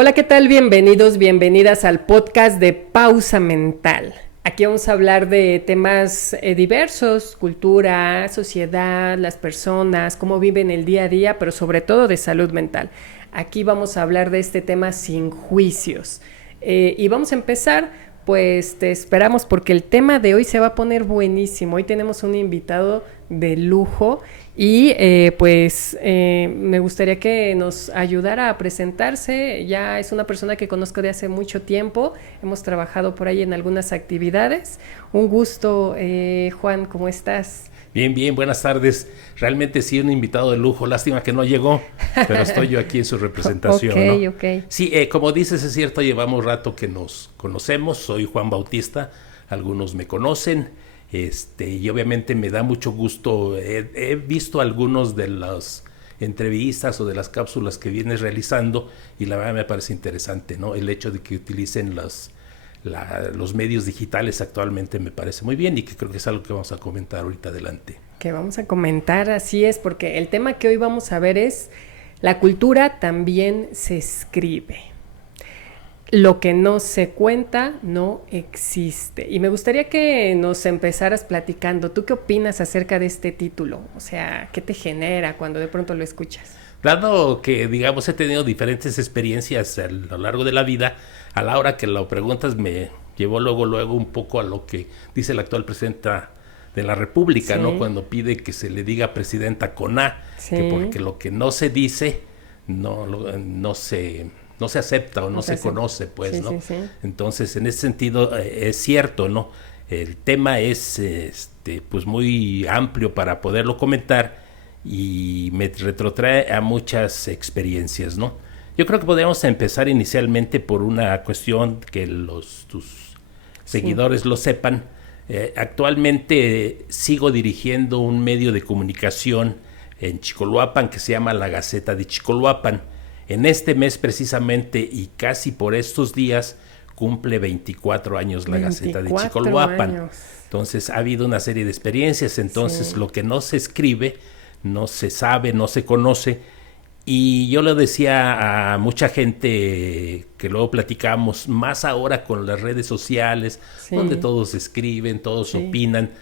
Hola, ¿qué tal? Bienvenidos, bienvenidas al podcast de Pausa Mental. Aquí vamos a hablar de temas diversos, cultura, sociedad, las personas, cómo viven el día a día, pero sobre todo de salud mental. Aquí vamos a hablar de este tema sin juicios. Y vamos a empezar, pues te esperamos porque el tema de hoy se va a poner buenísimo. Hoy tenemos un invitado de lujo y me gustaría que nos ayudara a presentarse. Ya es una persona que conozco de hace mucho tiempo, hemos trabajado por ahí en algunas actividades. Un gusto, Juan, ¿cómo estás? Bien, buenas tardes. Realmente sí, un invitado de lujo. Lástima que no llegó, pero estoy yo aquí en su representación, ¿no? Ok. Sí, como dices, es cierto, llevamos rato que nos conocemos. Soy Juan Bautista, algunos me conocen. Y obviamente me da mucho gusto. He visto algunos de las entrevistas o de las cápsulas que vienes realizando y la verdad me parece interesante, ¿no? El hecho de que utilicen los medios digitales actualmente me parece muy bien y que creo que es algo que vamos a comentar ahorita adelante. Que vamos a comentar, así es, porque el tema que hoy vamos a ver es: la cultura también se escribe. Lo que no se cuenta no existe. Y me gustaría que nos empezaras platicando. ¿Tú qué opinas acerca de este título? O sea, ¿qué te genera cuando de pronto lo escuchas? Dado que, digamos, he tenido diferentes experiencias a lo largo de la vida, a la hora que lo preguntas me llevó luego un poco a lo que dice la actual presidenta de la República, sí, ¿no? Cuando pide que se le diga presidenta con A, sí, que porque lo que no se dice no se acepta o no se conoce, pues, sí, ¿no? Sí. Entonces, en ese sentido, es cierto, ¿no? El tema es pues muy amplio para poderlo comentar y me retrotrae a muchas experiencias, ¿no? Yo creo que podríamos empezar inicialmente por una cuestión que tus seguidores lo sepan. Actualmente sigo dirigiendo un medio de comunicación en Chicoloapan que se llama La Gaceta de Chicoloapan. En este mes precisamente y casi por estos días cumple 24 años la Gaceta de Chicoloapan. Años. Entonces ha habido una serie de experiencias, entonces sí, lo que no se escribe, no se sabe, no se conoce. Y yo le decía a mucha gente que luego platicamos, más ahora con las redes sociales, sí, donde todos escriben, todos sí, opinan,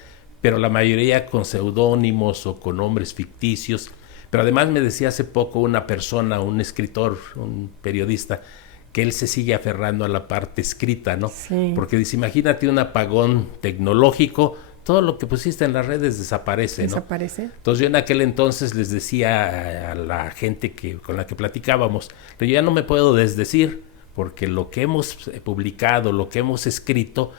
pero la mayoría con seudónimos o con nombres ficticios. Pero además me decía hace poco una persona, un escritor, un periodista, que él se sigue aferrando a la parte escrita, ¿no? Sí. Porque dice, imagínate un apagón tecnológico, todo lo que pusiste en las redes desaparece, ¿no? Desaparece. Entonces yo en aquel entonces les decía a la gente con la que platicábamos, pero yo ya no me puedo desdecir, porque lo que hemos publicado, lo que hemos escrito,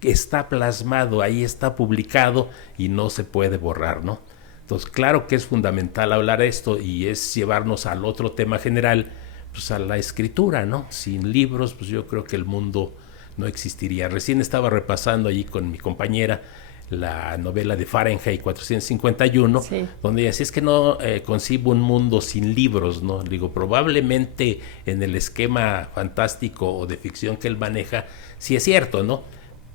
está plasmado, ahí está publicado y no se puede borrar, ¿no? Entonces, claro que es fundamental hablar esto y es llevarnos al otro tema general, pues a la escritura, ¿no? Sin libros, pues yo creo que el mundo no existiría. Recién estaba repasando allí con mi compañera la novela de Fahrenheit 451, sí, donde ella decía, es que no concibo un mundo sin libros, ¿no? Digo, probablemente en el esquema fantástico o de ficción que él maneja, sí es cierto, ¿no?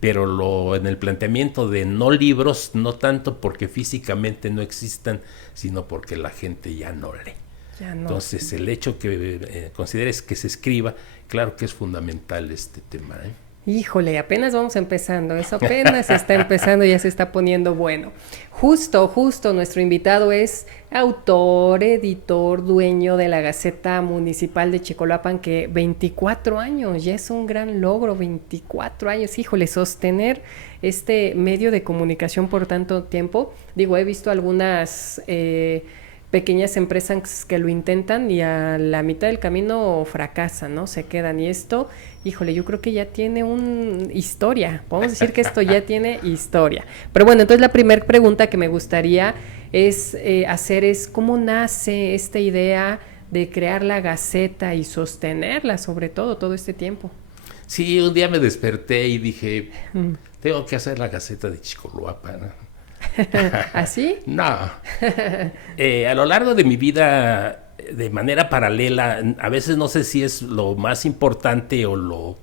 Pero en el planteamiento de no libros, no tanto porque físicamente no existan, sino porque la gente ya no lee. Ya no. Entonces, el hecho que consideres que se escriba, claro que es fundamental este tema, ¿eh? Híjole, apenas vamos empezando, eso apenas está empezando y ya se está poniendo bueno. Justo, nuestro invitado es autor, editor, dueño de la Gaceta Municipal de Chicoloapan, que 24 años, ya es un gran logro, 24 años, híjole, sostener este medio de comunicación por tanto tiempo. Digo, he visto algunas pequeñas empresas que lo intentan y a la mitad del camino fracasan, ¿no? Se quedan. Y esto, híjole, yo creo que ya tiene una historia. Podemos decir que esto ya tiene historia. Pero bueno, entonces la primera pregunta que me gustaría hacer es ¿cómo nace esta idea de crear la Gaceta y sostenerla sobre todo este tiempo? Sí, un día me desperté y dije, tengo que hacer la Gaceta de Chicoloapan, ¿no? ¿Así? No. A lo largo de mi vida, de manera paralela, a veces no sé si es lo más importante o lo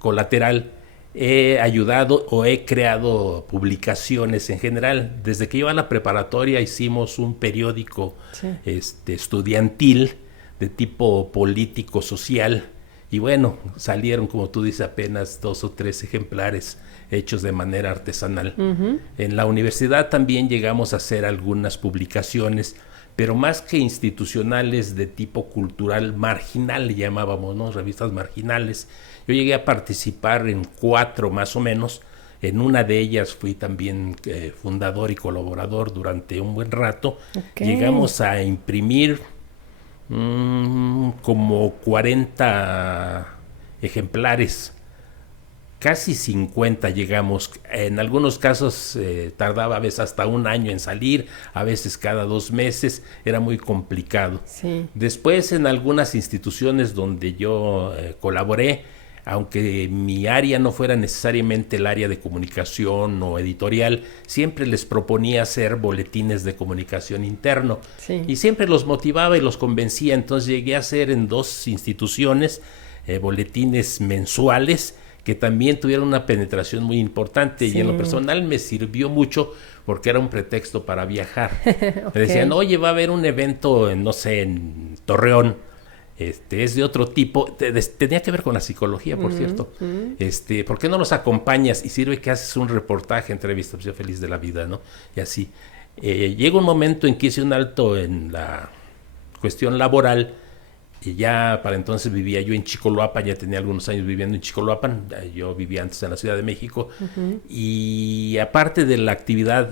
colateral, he ayudado o he creado publicaciones en general. Desde que iba a la preparatoria hicimos un periódico, sí, estudiantil, de tipo político, social. Y bueno, salieron, como tú dices, apenas 2 o 3 ejemplares hechos de manera artesanal. En la universidad también llegamos a hacer algunas publicaciones, pero más que institucionales, de tipo cultural marginal, le llamábamos, ¿no? Revistas marginales. Yo llegué a participar en 4 más o menos. En una de ellas fui también fundador y colaborador durante un buen rato. Llegamos a imprimir como 40 ejemplares, casi 50 llegamos. En algunos casos tardaba a veces hasta un año en salir, a veces cada 2 meses, era muy complicado. Sí. Después, en algunas instituciones donde yo colaboré, aunque mi área no fuera necesariamente el área de comunicación o editorial, siempre les proponía hacer boletines de comunicación interno. Sí. Y siempre los motivaba y los convencía. Entonces llegué a hacer en 2 instituciones boletines mensuales que también tuvieron una penetración muy importante. Sí. Y en lo personal me sirvió mucho porque era un pretexto para viajar. Me decían, oye, va a haber un evento, no sé, en Torreón. Es de otro tipo, tenía que ver con la psicología, por cierto. ¿Por qué no los acompañas? Y sirve que haces un reportaje, entrevista, pues yo feliz de la vida, ¿no? Y así. Llega un momento en que hice un alto en la cuestión laboral, y ya para entonces vivía yo en Chicoloapan, ya tenía algunos años viviendo en Chicoloapan, yo vivía antes en la Ciudad de México, y aparte de la actividad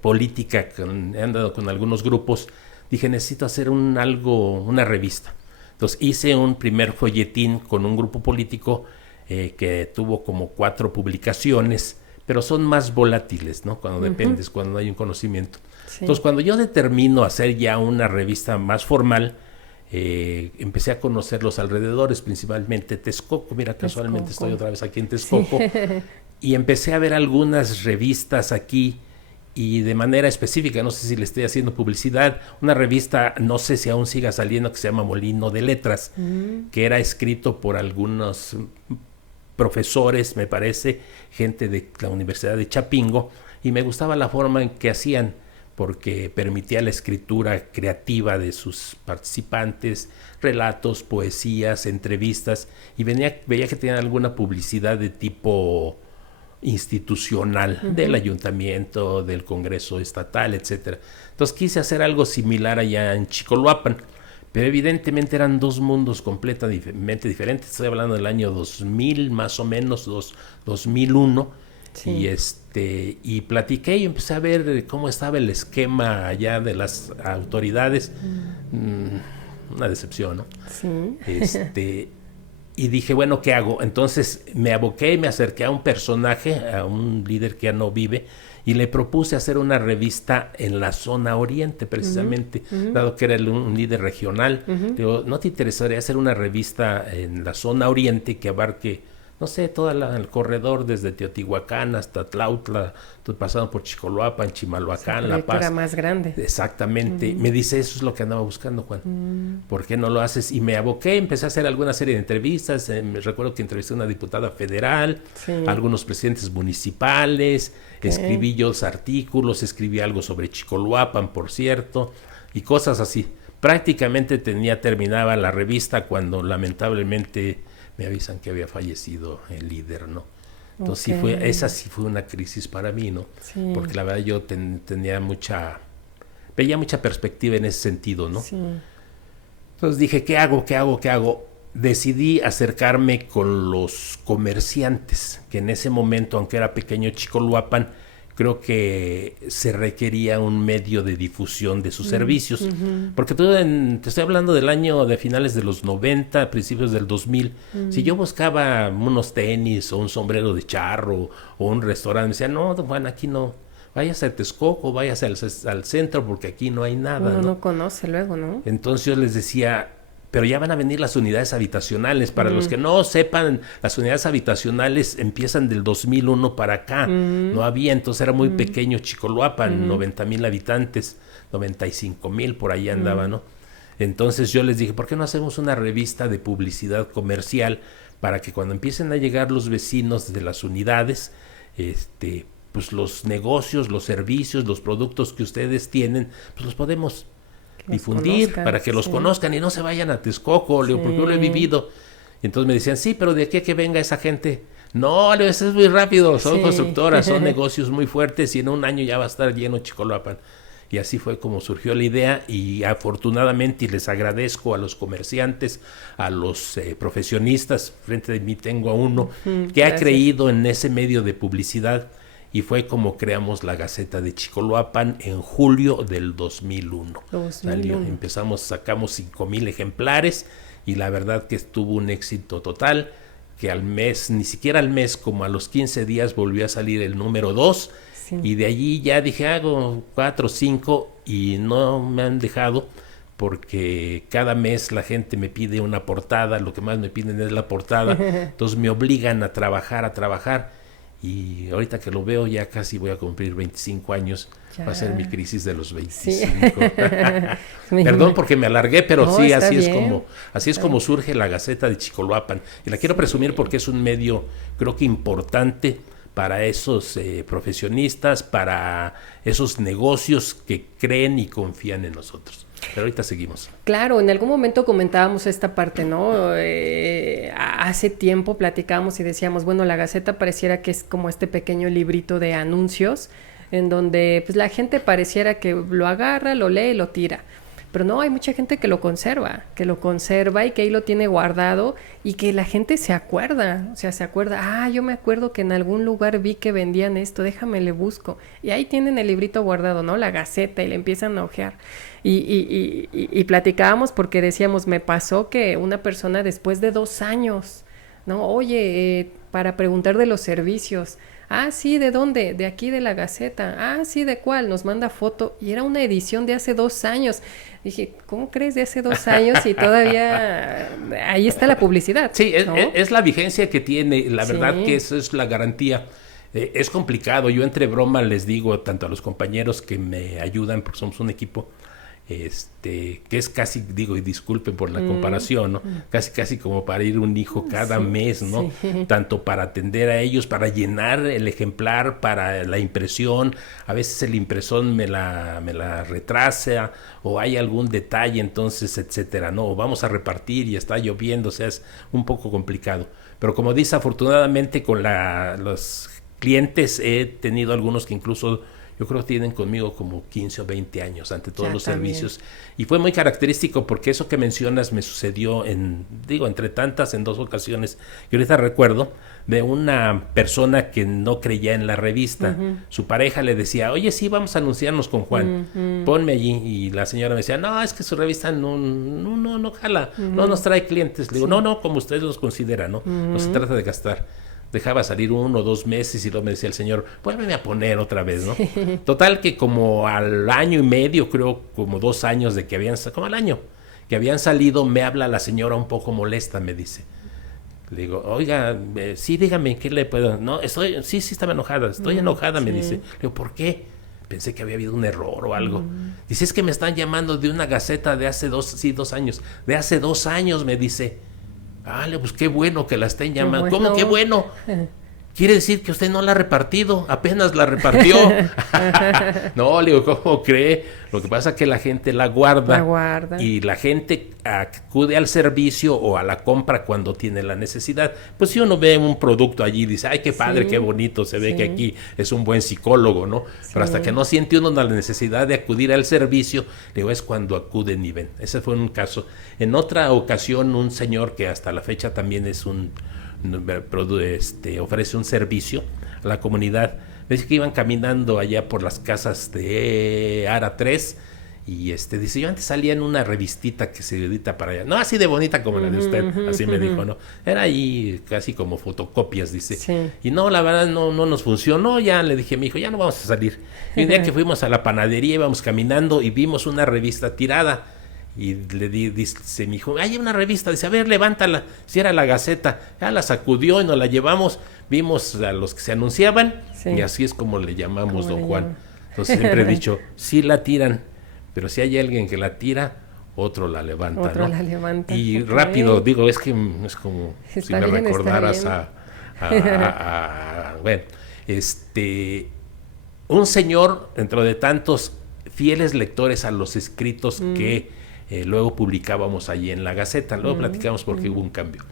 política, he andado con algunos grupos, dije, necesito hacer una revista. Entonces hice un primer folletín con un grupo político que tuvo como 4 publicaciones, pero son más volátiles, ¿no? Cuando dependes, cuando no hay un conocimiento. Sí. Entonces, cuando yo determino hacer ya una revista más formal, empecé a conocer los alrededores, principalmente Texcoco. Mira, casualmente estoy otra vez aquí en Texcoco. Sí. Y empecé a ver algunas revistas aquí, y de manera específica, no sé si le estoy haciendo publicidad, una revista, no sé si aún siga saliendo, que se llama Molino de Letras, que era escrito por algunos profesores, me parece, gente de la Universidad de Chapingo, y me gustaba la forma en que hacían, porque permitía la escritura creativa de sus participantes, relatos, poesías, entrevistas, y veía que tenían alguna publicidad de tipo institucional, del ayuntamiento, del Congreso estatal, etcétera. Entonces quise hacer algo similar allá en Chicoloapan, pero evidentemente eran 2 mundos completamente diferentes. Estoy hablando del año 2000 más o menos, 2001. Sí. Y platiqué y empecé a ver cómo estaba el esquema allá de las autoridades. Una decepción, ¿no? Sí. Y dije, bueno, ¿qué hago? Entonces me aboqué y me acerqué a un personaje, a un líder que ya no vive, y le propuse hacer una revista en la zona oriente, precisamente, dado que era un líder regional. Digo, ¿no te interesaría hacer una revista en la zona oriente que abarque, no sé, todo el corredor desde Teotihuacán hasta Tlautla, pasando por Chicoloapan, Chimalhuacán, La Paz? Era más grande. Exactamente. Me dice, eso es lo que andaba buscando, Juan. ¿Por qué no lo haces? Y me aboqué, empecé a hacer alguna serie de entrevistas. Me recuerdo que entrevisté a una diputada federal, algunos presidentes municipales, escribí yo los artículos, escribí algo sobre Chicoloapan, por cierto, y cosas así. Prácticamente terminaba la revista cuando lamentablemente me avisan que había fallecido el líder, ¿no? Entonces esa sí fue una crisis para mí, ¿no? Sí. Porque la verdad yo veía mucha perspectiva en ese sentido, ¿no? Sí. Entonces dije, ¿qué hago? Decidí acercarme con los comerciantes, que en ese momento, aunque era pequeño Chicoloapan, creo que se requería un medio de difusión de sus servicios. Porque te estoy hablando del año de finales de los 90, principios del 2000. Si yo buscaba unos tenis o un sombrero de charro o un restaurante, me decían, no, don Juan, aquí no. Váyase a Texcoco, váyase al centro, porque aquí no hay nada. Uno no conoce luego, ¿no? Entonces yo les decía, pero ya van a venir las unidades habitacionales. Para los que no sepan, las unidades habitacionales empiezan del 2001 para acá. No había, entonces era muy pequeño Chicoloapan, 90,000 habitantes, 95,000 por ahí andaba, ¿no? Entonces yo les dije, ¿por qué no hacemos una revista de publicidad comercial para que cuando empiecen a llegar los vecinos de las unidades, pues los negocios, los servicios, los productos que ustedes tienen, pues los podemos difundir, para que los conozcan y no se vayan a Texcoco, le digo, porque yo lo he vivido. Y entonces me decían, sí, pero de aquí a que venga esa gente, no, le digo, eso es muy rápido, son constructoras, son negocios muy fuertes y en un año ya va a estar lleno Chicoloapan. Y así fue como surgió la idea y afortunadamente, y les agradezco a los comerciantes, a los profesionistas, frente de mí tengo a uno que ha creído en ese medio de publicidad y fue como creamos la Gaceta de Chicoloapan en julio del 2001. Sacamos 5,000 ejemplares y la verdad que tuvo un éxito total, que al mes, ni siquiera al mes, como a los 15 días volvió a salir el número 2. Y de allí ya dije, hago 4 o 5 y no me han dejado porque cada mes la gente me pide una portada, lo que más me piden es la portada, entonces me obligan a trabajar y ahorita que lo veo ya casi voy a cumplir 25 años, va a ser mi crisis de los 25. Perdón porque me alargué, pero no, sí, así es como surge la Gaceta de Chicoloapan y la quiero presumir porque es un medio creo que importante para esos profesionistas, para esos negocios que creen y confían en nosotros. Pero ahorita seguimos. Claro, en algún momento comentábamos esta parte, ¿no? Hace tiempo platicábamos y decíamos, bueno, la Gaceta pareciera que es como este pequeño librito de anuncios, en donde pues la gente pareciera que lo agarra, lo lee y lo tira. Pero no, hay mucha gente que lo conserva y que ahí lo tiene guardado y que la gente se acuerda, yo me acuerdo que en algún lugar vi que vendían esto, déjame le busco. Y ahí tienen el librito guardado, ¿no? La Gaceta y le empiezan a hojear. Y platicábamos porque decíamos, me pasó que una persona después de 2 años, ¿no? Oye, para preguntar de los servicios. Ah, sí, ¿de dónde? De aquí de la Gaceta. Ah, sí, ¿de cuál? Nos manda foto. Y era una edición de hace 2 años. Dije, ¿cómo crees de hace 2 años? Y todavía ahí está la publicidad. Sí, ¿no? es la vigencia que tiene. La verdad que eso es la garantía. Es complicado. Yo entre broma les digo, tanto a los compañeros que me ayudan, porque somos un equipo, que es casi, digo, y disculpen por la comparación, ¿no? Casi como para ir un hijo cada mes, ¿no? Tanto para atender a ellos, para llenar el ejemplar, para la impresión, a veces el impresón me la retrasa, o hay algún detalle, entonces, etcétera, ¿no? O vamos a repartir y está lloviendo, o sea, es un poco complicado. Pero como dice, afortunadamente con los clientes he tenido algunos que incluso yo creo que tienen conmigo como 15 o 20 años ante todos los servicios. Y fue muy característico porque eso que mencionas me sucedió entre tantas, en 2 ocasiones. Y ahorita recuerdo de una persona que no creía en la revista. Su pareja le decía, oye, sí, vamos a anunciarnos con Juan. Ponme allí. Y la señora me decía, no, es que su revista no jala, no nos trae clientes. Le digo, no, como ustedes los consideran, ¿no? No se trata de gastar. Dejaba salir 1 o 2 meses y luego me decía el señor, vuélveme a poner otra vez, ¿no? Total que como al año y medio, creo, como 2 años de que como al año que habían salido, me habla la señora un poco molesta, me dice. Le digo, oiga, sí, dígame, ¿qué le puedo? No, sí, estaba enojada, estoy enojada, me dice. Le digo, ¿por qué? Pensé que había habido un error o algo. Dice, es que me están llamando de una Gaceta de hace 2 años. De hace 2 años, me dice. Pues qué bueno que la estén llamando. ¿Cómo qué bueno? Quiere decir que usted no la ha repartido, apenas la repartió. No, le digo, ¿cómo cree? Lo que pasa es que la gente la guarda. Y la gente acude al servicio o a la compra cuando tiene la necesidad. Pues si uno ve un producto allí y dice, ay, qué padre, qué bonito, se ve que aquí es un buen psicólogo, ¿no? Pero hasta que no siente uno la necesidad de acudir al servicio, le digo, es cuando acuden y ven. Ese fue un caso. En otra ocasión, un señor que hasta la fecha también es ofrece un servicio a la comunidad. Me dice que iban caminando allá por las casas de Ara 3 y dice, yo antes salía en una revistita que se edita para allá, no así de bonita como la de usted, así me dijo, ¿no? Era ahí casi como fotocopias, dice. Y no, la verdad no nos funcionó, ya le dije a mi hijo, ya no vamos a salir. Y un día que fuimos a la panadería, íbamos caminando y vimos una revista tirada. Y le dice mi hijo, hay una revista, dice, a ver, levántala, si era la Gaceta. Ya la sacudió y nos la llevamos, vimos a los que se anunciaban, y así es como le llamamos, don Juan. Entonces siempre he dicho, sí la tiran, pero si hay alguien que la tira, otro la levanta, ¿no? La levanta. Y rápido, digo, es que es como si me recordaras bueno, un señor, dentro de tantos, fieles lectores a los escritos que luego publicábamos allí en la Gaceta. Luego platicamos porque hubo un cambio.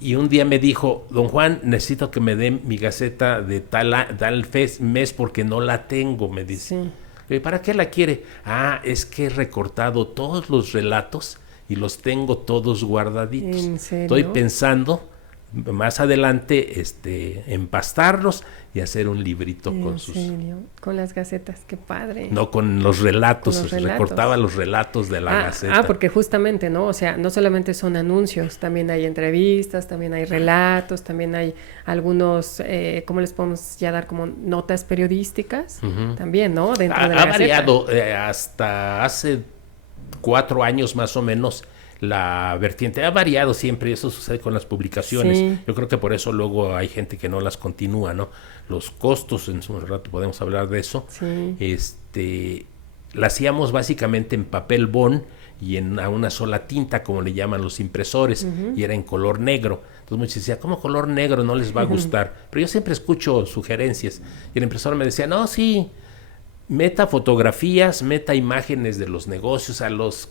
Y un día me dijo, don Juan, necesito que me den mi Gaceta de tal mes porque no la tengo, me dice. Sí. ¿Para qué la quiere? Es que he recortado todos los relatos y los tengo todos guardaditos. ¿En serio? Estoy pensando más adelante empastarlos y hacer un librito con sus... ¿En serio? Con las gacetas, qué padre. No, con los relatos, Con los relatos. Recortaba los relatos de la Gaceta. Porque justamente, ¿no? O sea, no solamente son anuncios, también hay entrevistas, también hay relatos, también hay algunos, ¿cómo les podemos ya dar? Como notas periodísticas, también, ¿no? Dentro de la Gaceta. Variado, hasta hace 4 años más o menos, la vertiente ha variado siempre, eso sucede con las publicaciones. Sí. Yo creo que por eso luego hay gente que no las continúa, ¿no? Los costos, en su rato podemos hablar de eso. Sí. La hacíamos básicamente en papel bond y a una sola tinta, como le llaman los impresores, y era en color negro. Entonces muchos decían, ¿cómo color negro? No les va a gustar. Pero yo siempre escucho sugerencias. Y el impresor me decía, no, sí, meta fotografías, meta imágenes de los negocios, a los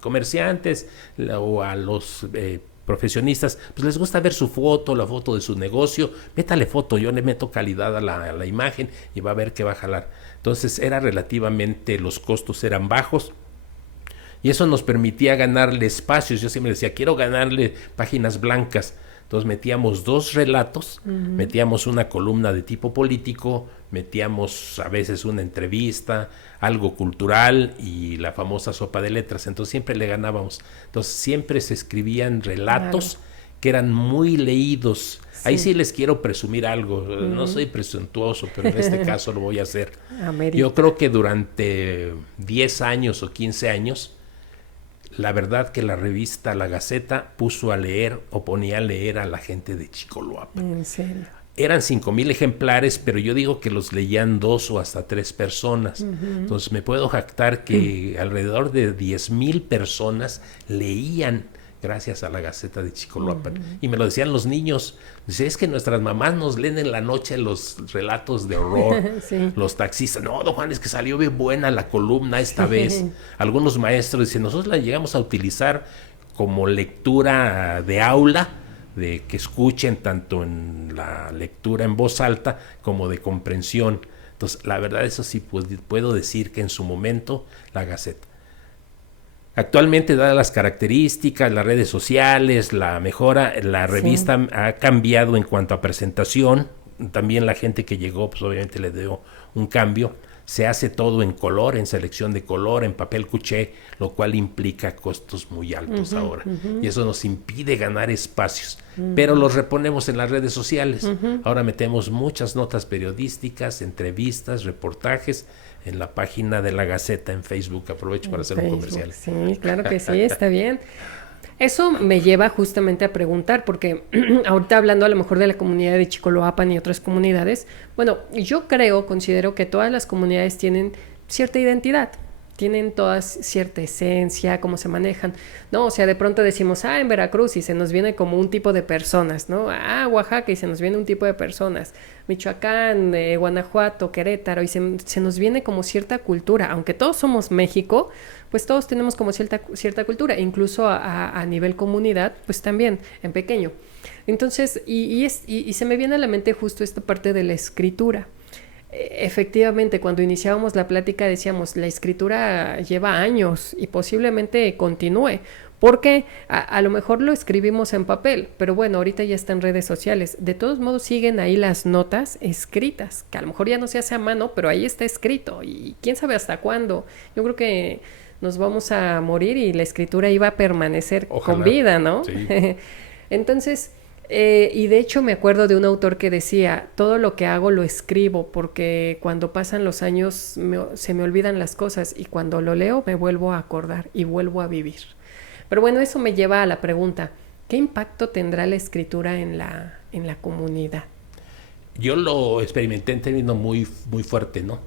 comerciantes o a los profesionistas, pues les gusta ver su foto, la foto de su negocio, métale foto, yo le meto calidad a la imagen y va a ver que va a jalar. Entonces los costos eran bajos y eso nos permitía ganarle espacios. Yo siempre decía, quiero ganarle páginas blancas. Entonces metíamos 2 relatos, metíamos una columna de tipo político, metíamos a veces una entrevista, algo cultural y la famosa sopa de letras. Entonces siempre le ganábamos. Entonces siempre se escribían relatos que eran muy leídos. Sí. Ahí sí les quiero presumir algo. No soy presuntuoso, pero en este caso lo voy a hacer. Yo creo que durante 10 años o 15 años, la verdad que la revista La Gaceta puso a leer o ponía a leer a la gente de Chicoloapan. ¿En serio? Eran 5,000 ejemplares, pero yo digo que los leían 2 o hasta 3 personas. Entonces me puedo jactar que alrededor de 10,000 personas leían gracias a La Gaceta de Chicoloapan. Y me lo decían los niños. Dice, es que nuestras mamás nos leen en la noche los relatos de horror. Sí. Los taxistas, no, don Juan, es que salió bien buena la columna esta vez. Algunos maestros dicen, nosotros la llegamos a utilizar como lectura de aula, de que escuchen tanto en la lectura en voz alta como de comprensión. Entonces, la verdad, eso sí puedo decir que en su momento La Gaceta. Actualmente, dadas las características, las redes sociales, la mejora, la revista ha cambiado en cuanto a presentación. También la gente que llegó, pues obviamente le dio un cambio. Se hace todo en color, en selección de color, en papel cuché, lo cual implica costos muy altos ahora. Y eso nos impide ganar espacios. Pero los reponemos en las redes sociales. Ahora metemos muchas notas periodísticas, entrevistas, reportajes en la página de La Gaceta en Facebook. Aprovecho para hacer un comercial. Sí, claro que sí, está bien. Eso me lleva justamente a preguntar, porque ahorita hablando a lo mejor de la comunidad de Chicoloapan y otras comunidades, bueno, yo considero que todas las comunidades tienen cierta identidad, tienen todas cierta esencia, cómo se manejan, ¿no? O sea, de pronto decimos, en Veracruz y se nos viene como un tipo de personas, ¿no? Oaxaca y se nos viene un tipo de personas, Michoacán, Guanajuato, Querétaro, y se nos viene como cierta cultura, aunque todos somos México, pues todos tenemos como cierta cultura, incluso a nivel comunidad, pues también, en pequeño. Entonces, y se me viene a la mente justo esta parte de la escritura. Efectivamente, cuando iniciábamos la plática decíamos, la escritura lleva años y posiblemente continúe, porque a lo mejor lo escribimos en papel, pero bueno, ahorita ya está en redes sociales. De todos modos siguen ahí las notas escritas, que a lo mejor ya no se hace a mano, pero ahí está escrito y quién sabe hasta cuándo. Yo creo que nos vamos a morir y la escritura iba a permanecer con vida, ¿no? Sí. Entonces, y de hecho me acuerdo de un autor que decía, todo lo que hago lo escribo porque cuando pasan los años se me olvidan las cosas y cuando lo leo me vuelvo a acordar y vuelvo a vivir. Pero bueno, eso me lleva a la pregunta, ¿qué impacto tendrá la escritura en la comunidad? Yo lo experimenté en términos muy, muy fuerte, ¿no?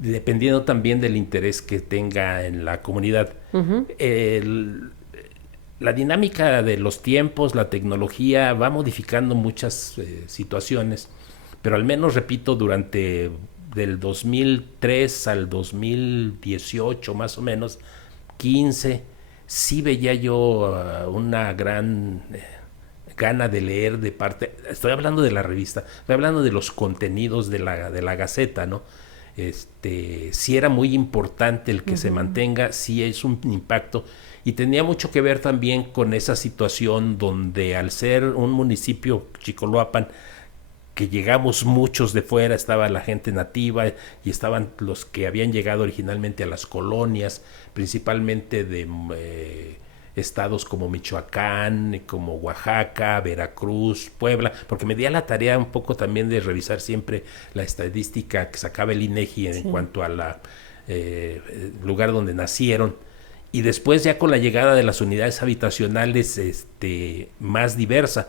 Dependiendo también del interés que tenga en la comunidad. La dinámica de los tiempos, la tecnología va modificando muchas situaciones, pero al menos, repito, durante del 2003 al 2018 más o menos, 15, sí veía yo una gran gana de leer de parte, estoy hablando de la revista, estoy hablando de los contenidos de la Gaceta, ¿no? Sí era muy importante el que se mantenga, sí es un impacto, y tenía mucho que ver también con esa situación donde al ser un municipio, Chicoloapan, que llegamos muchos de fuera, estaba la gente nativa y estaban los que habían llegado originalmente a las colonias, principalmente de estados como Michoacán, como Oaxaca, Veracruz, Puebla, porque me di a la tarea un poco también de revisar siempre la estadística que sacaba el INEGI en cuanto a la lugar donde nacieron. Y después ya con la llegada de las unidades habitacionales más diversa,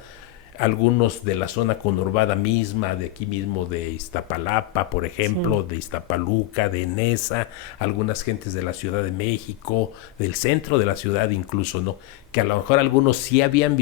algunos de la zona conurbada misma, de aquí mismo de Iztapalapa, por ejemplo, de Iztapaluca, de Neza, algunas gentes de la Ciudad de México, del centro de la ciudad incluso, ¿no? Que a lo mejor algunos sí habían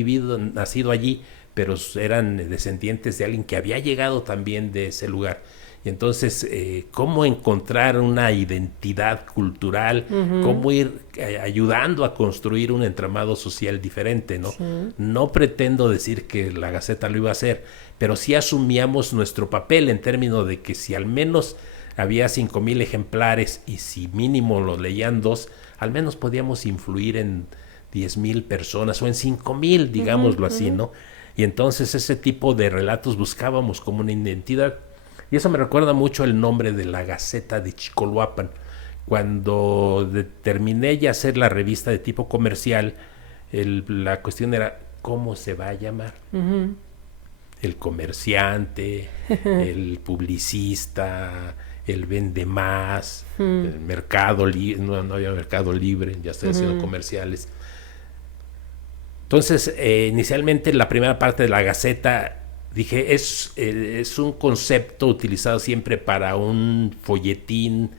nacido allí, pero eran descendientes de alguien que había llegado también de ese lugar. Y entonces, cómo encontrar una identidad cultural, cómo ir ayudando a construir un entramado social diferente, ¿no? Sí. No pretendo decir que la Gaceta lo iba a hacer, pero sí asumíamos nuestro papel en términos de que si al menos había 5,000 ejemplares y si mínimo los leían 2, al menos podíamos influir en 10,000 personas o en 5,000, digámoslo así, ¿no? Y entonces ese tipo de relatos buscábamos como una identidad. Y eso me recuerda mucho el nombre de la Gaceta de Chicoloapan. Cuando terminé ya hacer la revista de tipo comercial, la cuestión era ¿cómo se va a llamar? El comerciante, el publicista, el vendemás, el mercado libre, no había mercado libre, ya estoy haciendo comerciales. Entonces, inicialmente la primera parte de la Gaceta, dije, es un concepto utilizado siempre para un folletín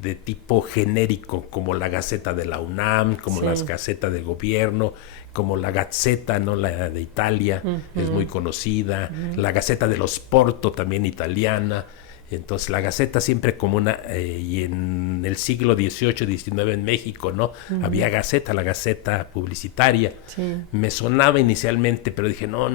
de tipo genérico, como la Gaceta de la UNAM, como las Gacetas de Gobierno, como la Gazzetta, ¿no? La de Italia, es muy conocida, la Gaceta de los Porto, también italiana. Entonces la Gaceta siempre como y en el siglo XVIII, XIX en México, ¿no? Había Gaceta, la Gaceta publicitaria. Me sonaba inicialmente, pero dije, no.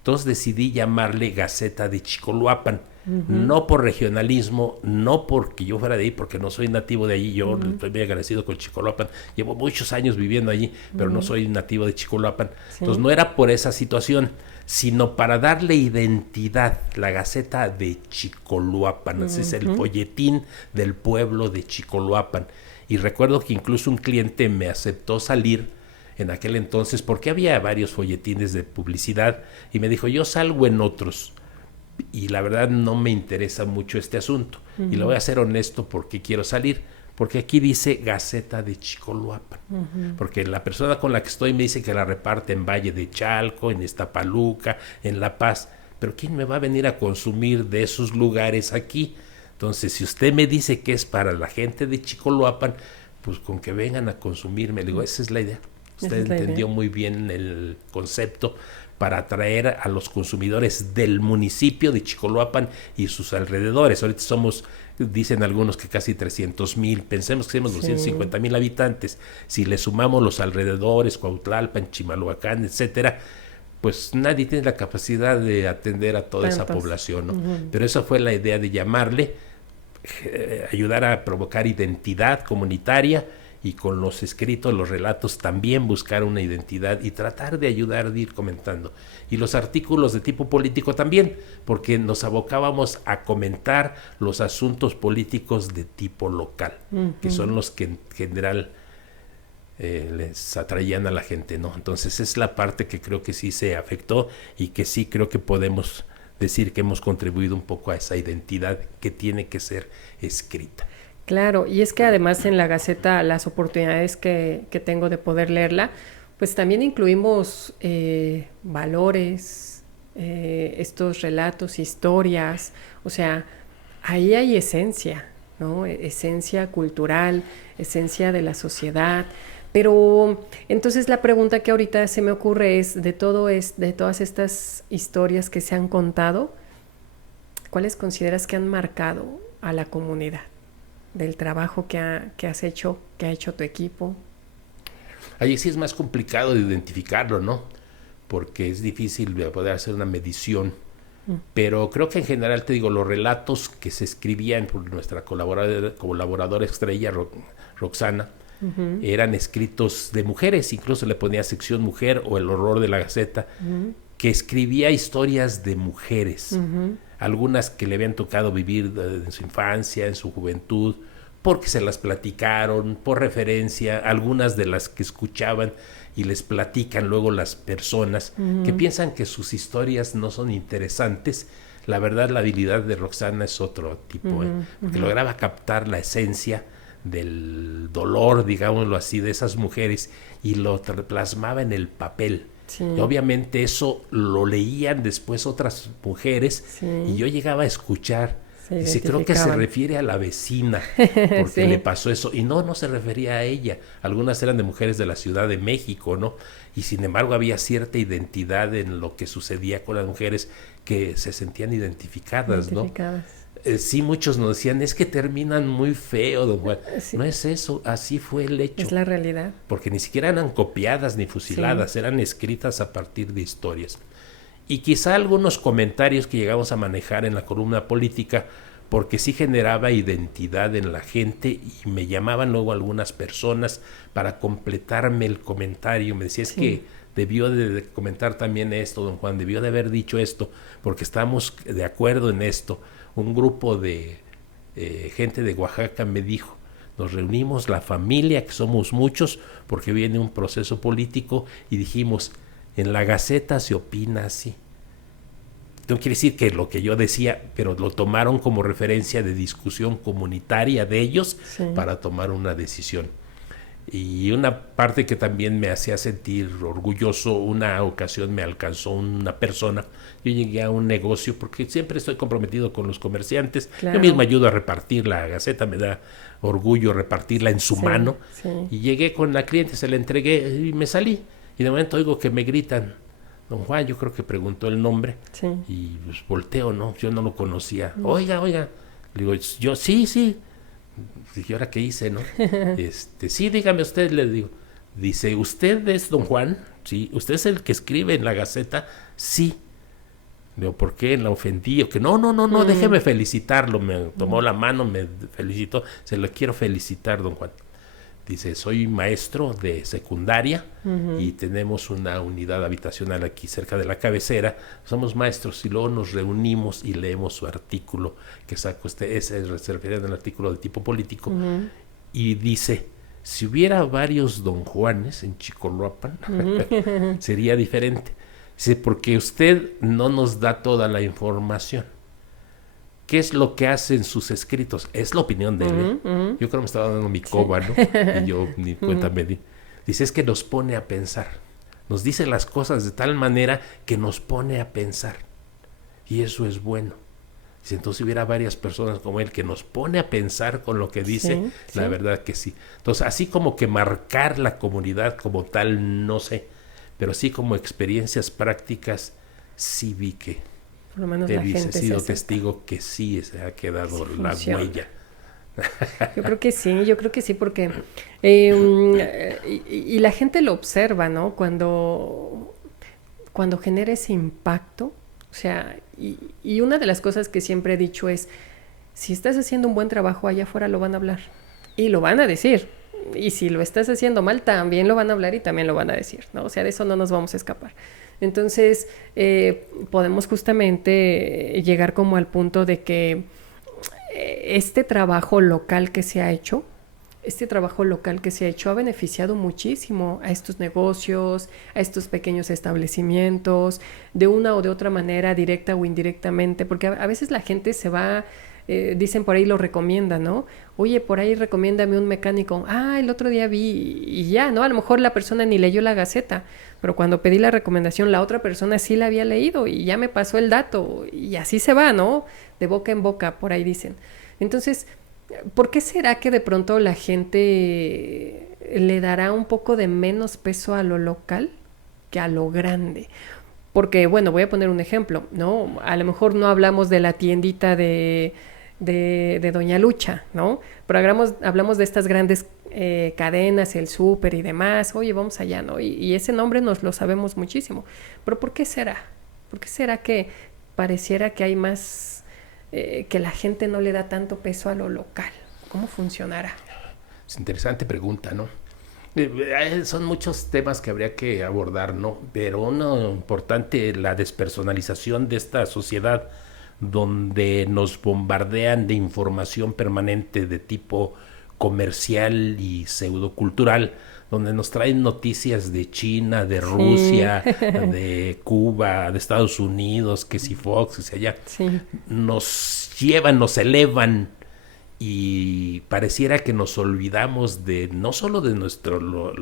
Entonces decidí llamarle Gaceta de Chicoloapan, no por regionalismo, no porque yo fuera de ahí, porque no soy nativo de allí, yo estoy muy agradecido con Chicoloapan, llevo muchos años viviendo allí, pero no soy nativo de Chicoloapan, entonces no era por esa situación, sino para darle identidad, la Gaceta de Chicoloapan, ese es el folletín del pueblo de Chicoloapan, y recuerdo que incluso un cliente me aceptó salir en aquel entonces, porque había varios folletines de publicidad, y me dijo, yo salgo en otros, y la verdad no me interesa mucho este asunto, y lo voy a ser honesto porque quiero salir, porque aquí dice Gaceta de Chicoloapan, porque la persona con la que estoy me dice que la reparte en Valle de Chalco, en Iztapaluca, en La Paz, pero ¿quién me va a venir a consumir de esos lugares aquí? Entonces, si usted me dice que es para la gente de Chicoloapan, pues con que vengan a consumirme, le digo, esa es la idea. Usted entendió muy bien el concepto para atraer a los consumidores del municipio de Chicoloapan y sus alrededores. Ahorita somos, dicen algunos que casi 300,000, pensemos que somos 250,000 habitantes. Si le sumamos los alrededores, Cuautlalpan, Chimalhuacán, etcétera, pues nadie tiene la capacidad de atender a toda esa población, ¿no? Pero esa fue la idea de llamarle, ayudar a provocar identidad comunitaria, y con los escritos, los relatos, también buscar una identidad y tratar de ayudar, de ir comentando. Y los artículos de tipo político también, porque nos abocábamos a comentar los asuntos políticos de tipo local, que son los que en general les atraían a la gente, ¿no? Entonces es la parte que creo que sí se afectó y que sí creo que podemos decir que hemos contribuido un poco a esa identidad que tiene que ser escrita. Claro, y es que además en la Gaceta, las oportunidades que tengo de poder leerla, pues también incluimos valores, estos relatos, historias, o sea, ahí hay esencia, ¿no? Esencia cultural, esencia de la sociedad. Pero entonces la pregunta que ahorita se me ocurre es, de todas estas historias que se han contado, ¿cuáles consideras que han marcado a la comunidad del trabajo que has hecho, que ha hecho tu equipo? Ahí sí es más complicado de identificarlo, ¿no? Porque es difícil poder hacer una medición. Pero creo que en general, te digo, los relatos que se escribían por nuestra colaboradora estrella, Roxana, eran escritos de mujeres, incluso le ponía sección mujer o el horror de la Gaceta, que escribía historias de mujeres, algunas que le habían tocado vivir en su infancia, en su juventud, porque se las platicaron, por referencia, algunas de las que escuchaban y les platican luego las personas que piensan que sus historias no son interesantes. La verdad, la habilidad de Roxana es otro tipo, porque lograba captar la esencia del dolor, digámoslo así, de esas mujeres y lo plasmaba en el papel. Sí. Y obviamente eso lo leían después otras mujeres y yo llegaba a escuchar. Dice, creo que se refiere a la vecina, porque le pasó eso. Y no se refería a ella. Algunas eran de mujeres de la Ciudad de México, ¿no? Y sin embargo había cierta identidad en lo que sucedía con las mujeres que se sentían identificadas, ¿no? Sí, muchos nos decían, es que terminan muy feo, don Juan. No es eso, así fue el hecho. Es la realidad. Porque ni siquiera eran copiadas ni fusiladas, eran escritas a partir de historias. Y quizá algunos comentarios que llegamos a manejar en la columna política, porque sí generaba identidad en la gente y me llamaban luego algunas personas para completarme el comentario. Me decía, es que debió de comentar también esto, don Juan, debió de haber dicho esto, porque estamos de acuerdo en esto. Un grupo de gente de Oaxaca me dijo, nos reunimos la familia, que somos muchos, porque viene un proceso político, y dijimos, en la Gaceta se opina así. No quiere decir que lo que yo decía, pero lo tomaron como referencia de discusión comunitaria de ellos para tomar una decisión. Y una parte que también me hacía sentir orgulloso, una ocasión me alcanzó una persona, yo llegué a un negocio, porque siempre estoy comprometido con los comerciantes, yo mismo ayudo a repartir la Gaceta, me da orgullo repartirla en su mano, y llegué con la cliente, se la entregué y me salí. Y de momento oigo que me gritan, don Juan, yo creo que preguntó el nombre, y pues volteo, ¿no? Yo no lo conocía. Oiga. Le digo, yo, sí. Dije, ¿ahora qué hice, no? Sí, dígame usted, le digo. Dice, ¿usted es don Juan? Sí. ¿Usted es el que escribe en la Gaceta? Sí. Le digo, ¿por qué? ¿La ofendí? O que no, déjeme felicitarlo. Me tomó la mano, me felicitó. Se lo quiero felicitar, don Juan. Dice, soy maestro de secundaria y tenemos una unidad habitacional aquí cerca de la cabecera. Somos maestros y luego nos reunimos y leemos su artículo que sacó usted. Se refiere al artículo de tipo político. Y dice, si hubiera varios don Juanes en Chicoloapan, sería diferente. Dice, porque usted no nos da toda la información. ¿Qué es lo que hace en sus escritos? Es la opinión de él. Yo creo que me estaba dando mi coba, ¿no? Y yo ni cuenta me di. Dice, es que nos pone a pensar. Nos dice las cosas de tal manera que nos pone a pensar. Y eso es bueno. Dice, entonces si hubiera varias personas como él que nos pone a pensar con lo que dice, la verdad que sí. Entonces, así como que marcar la comunidad como tal, no sé. Pero sí como experiencias prácticas, sí vi que por lo menos la gente he sido testigo que sí se ha quedado la huella. Yo creo que sí, porque y la gente lo observa, ¿no? Cuando genera ese impacto, o sea, y una de las cosas que siempre he dicho es, si estás haciendo un buen trabajo allá afuera lo van a hablar y lo van a decir, y si lo estás haciendo mal también lo van a hablar y también lo van a decir, ¿no? O sea, de eso no nos vamos a escapar. Entonces, podemos justamente llegar como al punto de que este trabajo local que se ha hecho ha beneficiado muchísimo a estos negocios, a estos pequeños establecimientos, de una o de otra manera, directa o indirectamente, porque a veces la gente se va... dicen por ahí, lo recomiendan, ¿no? Oye, por ahí recomiéndame un mecánico. El otro día vi y ya, ¿no? A lo mejor la persona ni leyó la Gaceta, pero cuando pedí la recomendación, la otra persona sí la había leído y ya me pasó el dato y así se va, ¿no? De boca en boca, por ahí dicen. Entonces, ¿por qué será que de pronto la gente le dará un poco de menos peso a lo local que a lo grande? Porque, bueno, voy a poner un ejemplo, ¿no? A lo mejor no hablamos de la tiendita de Doña Lucha, ¿no? Pero hablamos de estas grandes cadenas, el súper y demás. Oye, vamos allá, ¿no? Y ese nombre nos lo sabemos muchísimo. Pero ¿por qué será? ¿Por qué será que pareciera que hay más, que la gente no le da tanto peso a lo local? ¿Cómo funcionará? Es interesante pregunta, ¿no? Son muchos temas que habría que abordar, ¿no? Pero uno importante, la despersonalización de esta sociedad donde nos bombardean de información permanente de tipo comercial y pseudocultural, donde nos traen noticias de China, de Rusia, sí. de Cuba, de Estados Unidos, que si Fox, que si allá, Sí. nos llevan, nos elevan y pareciera que nos olvidamos de no solo de nuestro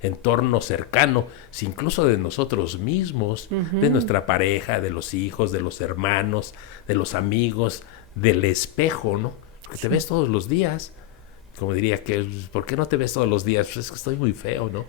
entorno cercano, sino incluso de nosotros mismos, de nuestra pareja, de los hijos, de los hermanos, de los amigos, del espejo, ¿no? Porque te ves todos los días. Como diría que, ¿por qué no te ves todos los días? Pues es que estoy muy feo, ¿no?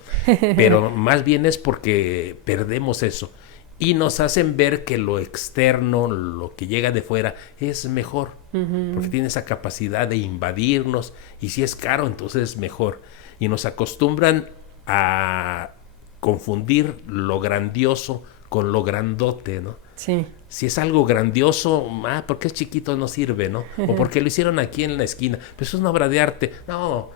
Pero más bien es porque perdemos eso. Y nos hacen ver que lo externo, lo que llega de fuera, es mejor. Porque tiene esa capacidad de invadirnos. Y si es caro, entonces es mejor. Y nos acostumbran a confundir lo grandioso con lo grandote, ¿no? Sí. Si es algo grandioso, porque es chiquito no sirve, ¿no? O porque lo hicieron aquí en la esquina. Pues es una obra de arte. No,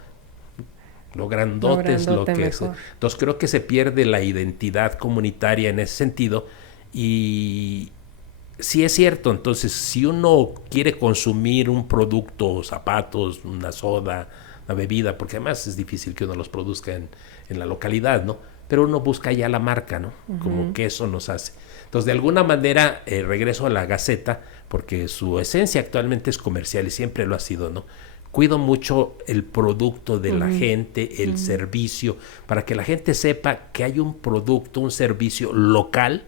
lo grandote es lo que es. Entonces creo que se pierde la identidad comunitaria en ese sentido. Y sí es cierto, entonces si uno quiere consumir un producto, zapatos, una soda, una bebida, porque además es difícil que uno los produzca en la localidad, ¿no? Pero uno busca ya la marca, ¿no? Como que eso nos hace. Entonces, de alguna manera, regreso a la Gaceta, porque su esencia actualmente es comercial y siempre lo ha sido, ¿no? Cuido mucho el producto de la gente, el servicio, para que la gente sepa que hay un producto, un servicio local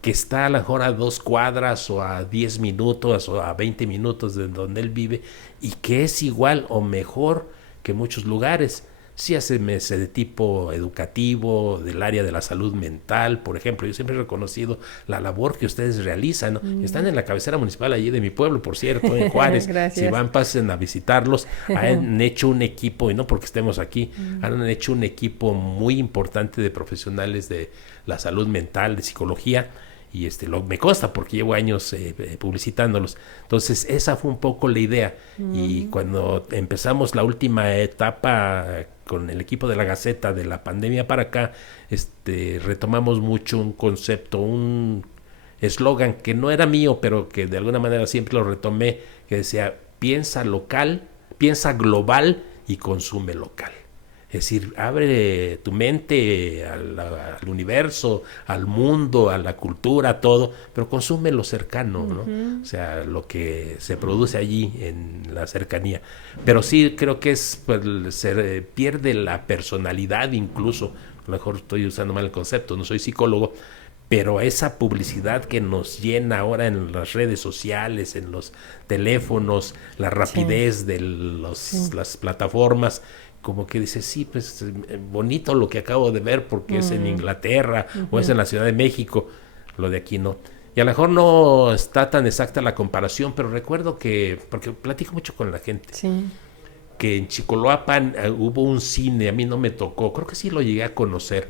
que está a lo mejor a 2 cuadras o a 10 minutos o a 20 minutos de donde él vive y que es igual o mejor que muchos lugares. Sí hace de tipo educativo, del área de la salud mental, por ejemplo. Yo siempre he reconocido la labor que ustedes realizan, ¿no? Están en la cabecera municipal allí de mi pueblo, por cierto, en Juárez. Si van, pasen a visitarlos. Han hecho un equipo, y no porque estemos aquí, han hecho un equipo muy importante de profesionales de la salud mental, de psicología, y me consta porque llevo años publicitándolos. Entonces esa fue un poco la idea. Y cuando empezamos la última etapa con el equipo de la Gaceta de la pandemia para acá, retomamos mucho un concepto, un eslogan que no era mío, pero que de alguna manera siempre lo retomé, que decía: piensa local, piensa global y consume local. Es decir, abre tu mente al universo, al mundo, a la cultura, a todo, pero consume lo cercano, ¿no? O sea, lo que se produce allí en la cercanía. Pero sí creo que se pierde la personalidad incluso. A lo mejor estoy usando mal el concepto, no soy psicólogo, pero esa publicidad que nos llena ahora en las redes sociales, en los teléfonos, la rapidez de las plataformas, como que dice, sí, pues bonito lo que acabo de ver porque es en Inglaterra o es en la Ciudad de México, lo de aquí no. Y a lo mejor no está tan exacta la comparación, pero recuerdo que, porque platico mucho con la gente, que en Chicoloapan hubo un cine, a mí no me tocó, creo que sí lo llegué a conocer,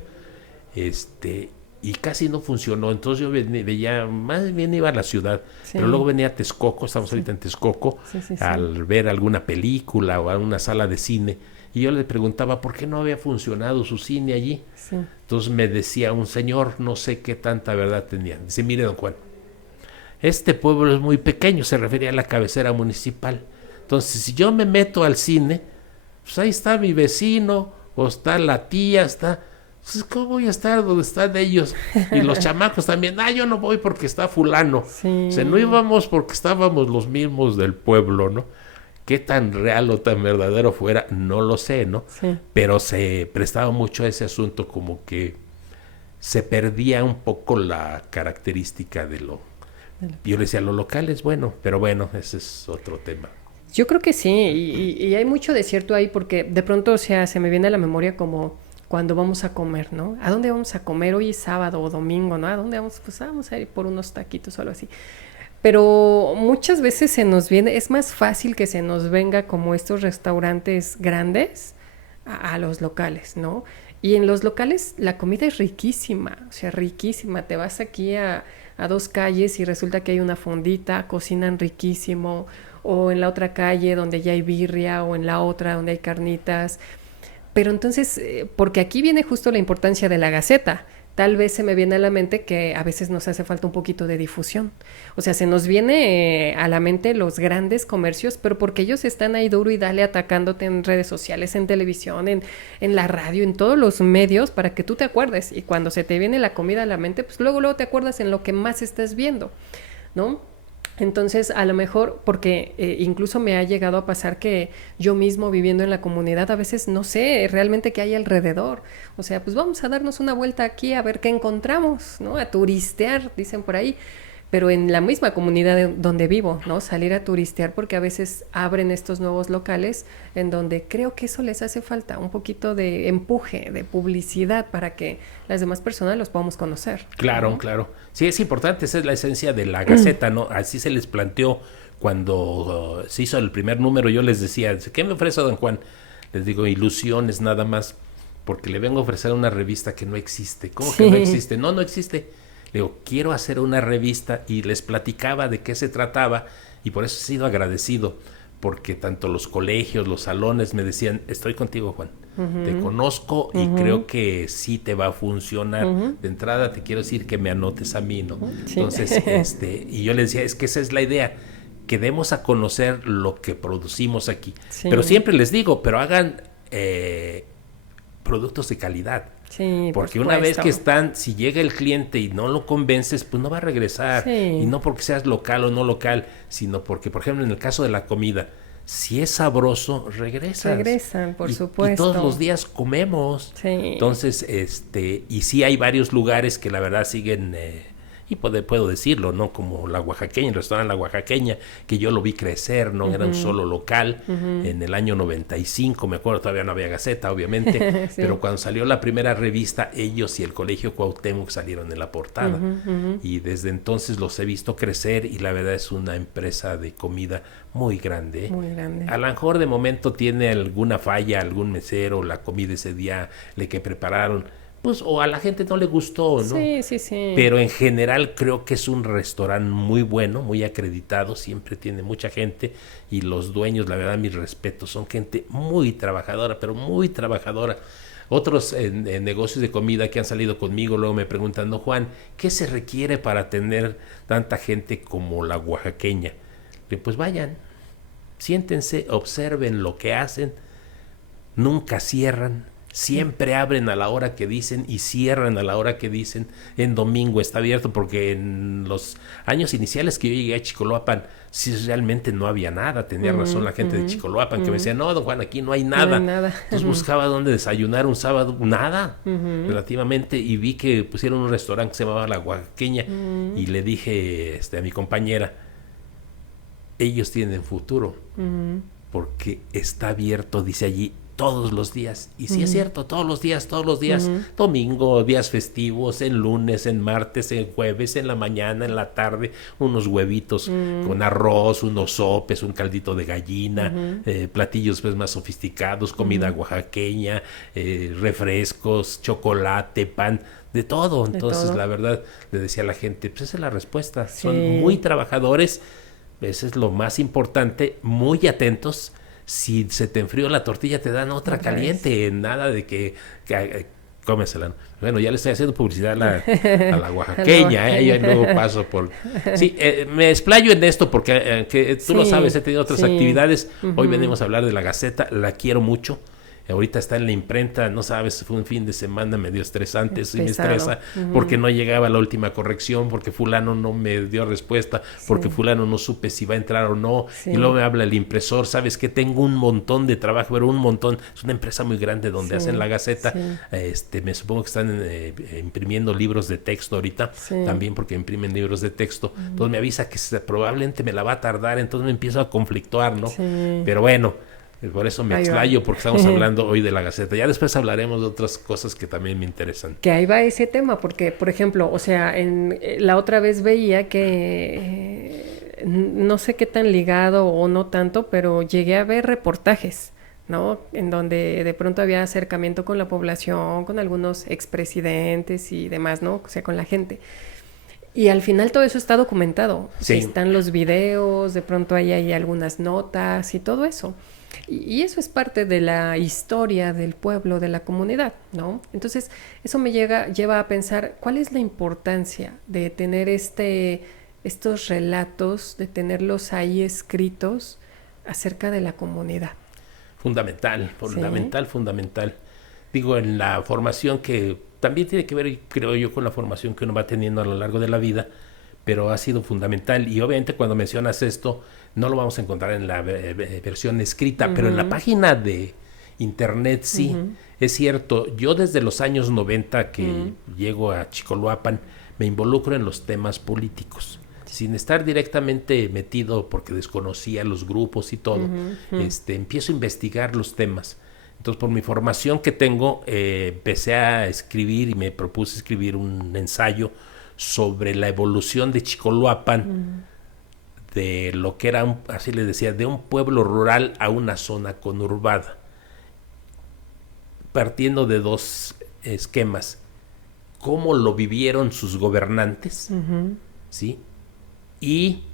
y casi no funcionó. Entonces yo veía, más bien iba a la ciudad, pero luego venía a Texcoco, estamos ahorita en Texcoco, al ver alguna película o a una sala de cine. Y yo le preguntaba por qué no había funcionado su cine allí. Entonces me decía un señor, no sé qué tanta verdad tenía. Dice, mire, don Juan, este pueblo es muy pequeño, se refería a la cabecera municipal. Entonces, si yo me meto al cine, pues ahí está mi vecino, o está la tía, pues, ¿cómo voy a estar donde están ellos? Y los chamacos también, yo no voy porque está fulano. O sea, no íbamos porque estábamos los mismos del pueblo, ¿no? Qué tan real o tan verdadero fuera, no lo sé, ¿no? Pero se prestaba mucho a ese asunto, como que se perdía un poco la característica de lo... Yo le decía, lo local es bueno, pero bueno, ese es otro tema. Yo creo que sí, y hay mucho de cierto ahí, porque de pronto, o sea, se me viene a la memoria como cuando vamos a comer, ¿no? ¿A dónde vamos a comer? Hoy es sábado o domingo, ¿no? ¿A dónde vamos? Pues vamos a ir por unos taquitos o algo así. Pero muchas veces se nos viene, es más fácil que se nos venga como estos restaurantes grandes a los locales, ¿no? Y en los locales la comida es riquísima, o sea, riquísima. Te vas aquí a 2 calles y resulta que hay una fondita, cocinan riquísimo, o en la otra calle donde ya hay birria, o en la otra donde hay carnitas. Pero entonces, porque aquí viene justo la importancia de la Gaceta. Tal vez se me viene a la mente que a veces nos hace falta un poquito de difusión. O sea, se nos viene a la mente los grandes comercios, pero porque ellos están ahí duro y dale atacándote en redes sociales, en televisión, en la radio, en todos los medios, para que tú te acuerdes. Y cuando se te viene la comida a la mente, pues luego te acuerdas en lo que más estás viendo, ¿no? Entonces, a lo mejor, porque incluso me ha llegado a pasar que yo mismo viviendo en la comunidad, a veces no sé realmente qué hay alrededor. O sea, pues vamos a darnos una vuelta aquí a ver qué encontramos, ¿no? A turistear, dicen por ahí. Pero en la misma comunidad donde vivo, ¿no? Salir a turistear, porque a veces abren estos nuevos locales en donde creo que eso les hace falta, un poquito de empuje, de publicidad para que las demás personas los podamos conocer. Claro, ¿no? Claro. Sí, es importante, esa es la esencia de la Gaceta, ¿no? Así se les planteó cuando se hizo el primer número. Yo les decía, ¿qué me ofrece don Juan? Les digo, ilusiones nada más, porque le vengo a ofrecer una revista que no existe. ¿Cómo que no existe? No existe. Le digo, quiero hacer una revista, y les platicaba de qué se trataba, y por eso he sido agradecido, porque tanto los colegios, los salones me decían, estoy contigo, Juan, te conozco y creo que sí te va a funcionar. De entrada te quiero decir que me anotes a mí, ¿no? Sí. Entonces, y yo les decía, es que esa es la idea, que demos a conocer lo que producimos aquí. Sí. Pero siempre les digo, pero hagan productos de calidad. Sí, porque una vez que están, si llega el cliente y no lo convences, pues no va a regresar. Sí. Y no porque seas local o no local, sino porque, por ejemplo, en el caso de la comida, si es sabroso, regresan, por supuesto. Y todos los días comemos. Sí. Entonces, y sí hay varios lugares que la verdad siguen, y puedo decirlo, ¿no? Como la Oaxaqueña, el restaurante La Oaxaqueña, que yo lo vi crecer, ¿no? Era un solo local. En el año 95, me acuerdo, todavía no había Gaceta, obviamente, sí. Pero cuando salió la primera revista, ellos y el Colegio Cuauhtémoc salieron en la portada. Y desde entonces los he visto crecer, y la verdad es una empresa de comida muy grande. Muy grande. A lo mejor de momento tiene alguna falla, algún mesero, la comida ese día, que prepararon, pues, o a la gente no le gustó, ¿no? Sí. Pero en general creo que es un restaurante muy bueno, muy acreditado, siempre tiene mucha gente, y los dueños, la verdad, mis respetos, son gente muy trabajadora, pero muy trabajadora. Otros en negocios de comida que han salido conmigo luego me preguntan, no, Juan, ¿qué se requiere para tener tanta gente como la oaxaqueña? Pues vayan, siéntense, observen lo que hacen, nunca cierran. Siempre abren a la hora que dicen y cierran a la hora que dicen. En domingo está abierto, porque en los años iniciales que yo llegué a Chicoloapan, sí, realmente no había nada. Tenía razón la gente de Chicoloapan, que me decía, no, don Juan, aquí no hay nada. No hay nada. Entonces buscaba dónde desayunar un sábado, nada, relativamente, y vi que pusieron un restaurante que se llamaba La Oaxaqueña, y le dije a mi compañera, ellos tienen futuro, porque está abierto, dice allí, todos los días. Y sí es cierto, todos los días, domingo, días festivos, en lunes, en martes, en jueves, en la mañana, en la tarde, unos huevitos con arroz, unos sopes, un caldito de gallina, platillos pues más sofisticados, comida oaxaqueña, refrescos, chocolate, pan, de todo. Entonces, la verdad, le decía a la gente, pues esa es la respuesta. Sí. Son muy trabajadores, eso es lo más importante, muy atentos. Si se te enfrió la tortilla, te dan otra caliente, nada de que cómesela. Bueno, ya le estoy haciendo publicidad a la oaxaqueña, ya luego paso por... Sí, me explayo en esto porque que tú lo sabes, he tenido otras actividades. Hoy venimos a hablar de la Gaceta, la quiero mucho. Ahorita está en la imprenta, no sabes, fue un fin de semana medio estresante, sí me estresa, porque no llegaba la última corrección, porque fulano no me dio respuesta, porque fulano no supe si va a entrar o no, y luego me habla el impresor, sabes que tengo un montón de trabajo, pero un montón, es una empresa muy grande donde hacen la Gaceta, me supongo que están imprimiendo libros de texto ahorita, también porque imprimen libros de texto, entonces me avisa que probablemente me la va a tardar, entonces me empiezo a conflictuar, ¿no? Pero bueno, Por eso me Ahí va. explayo, porque estamos hablando hoy de la Gaceta. Ya después hablaremos de otras cosas que también me interesan. Que ahí va ese tema, porque, por ejemplo, o sea, la otra vez veía que no sé qué tan ligado o no tanto, pero llegué a ver reportajes, ¿no? En donde de pronto había acercamiento con la población, con algunos expresidentes y demás, ¿no? O sea, con la gente. Y al final todo eso está documentado. Sí. Están los videos, de pronto ahí hay algunas notas y todo eso. Y eso es parte de la historia del pueblo, de la comunidad, ¿no? Entonces, eso me lleva a pensar cuál es la importancia de tener estos relatos, de tenerlos ahí escritos acerca de la comunidad. Fundamental. Sí. Digo, en la formación que también tiene que ver, creo yo, con la formación que uno va teniendo a lo largo de la vida, pero ha sido fundamental. Y obviamente cuando mencionas esto, no lo vamos a encontrar en la versión escrita, pero en la página de internet sí. Es cierto, yo desde los años 90 que llego a Chicoloapan, me involucro en los temas políticos. Sin estar directamente metido porque desconocía los grupos y todo, empiezo a investigar los temas. Entonces, por mi formación que tengo, empecé a escribir y me propuse escribir un ensayo sobre la evolución de Chicoloapan, de lo que era, así les decía, de un pueblo rural a una zona conurbada, partiendo de dos esquemas: cómo lo vivieron sus gobernantes, ¿sí? Y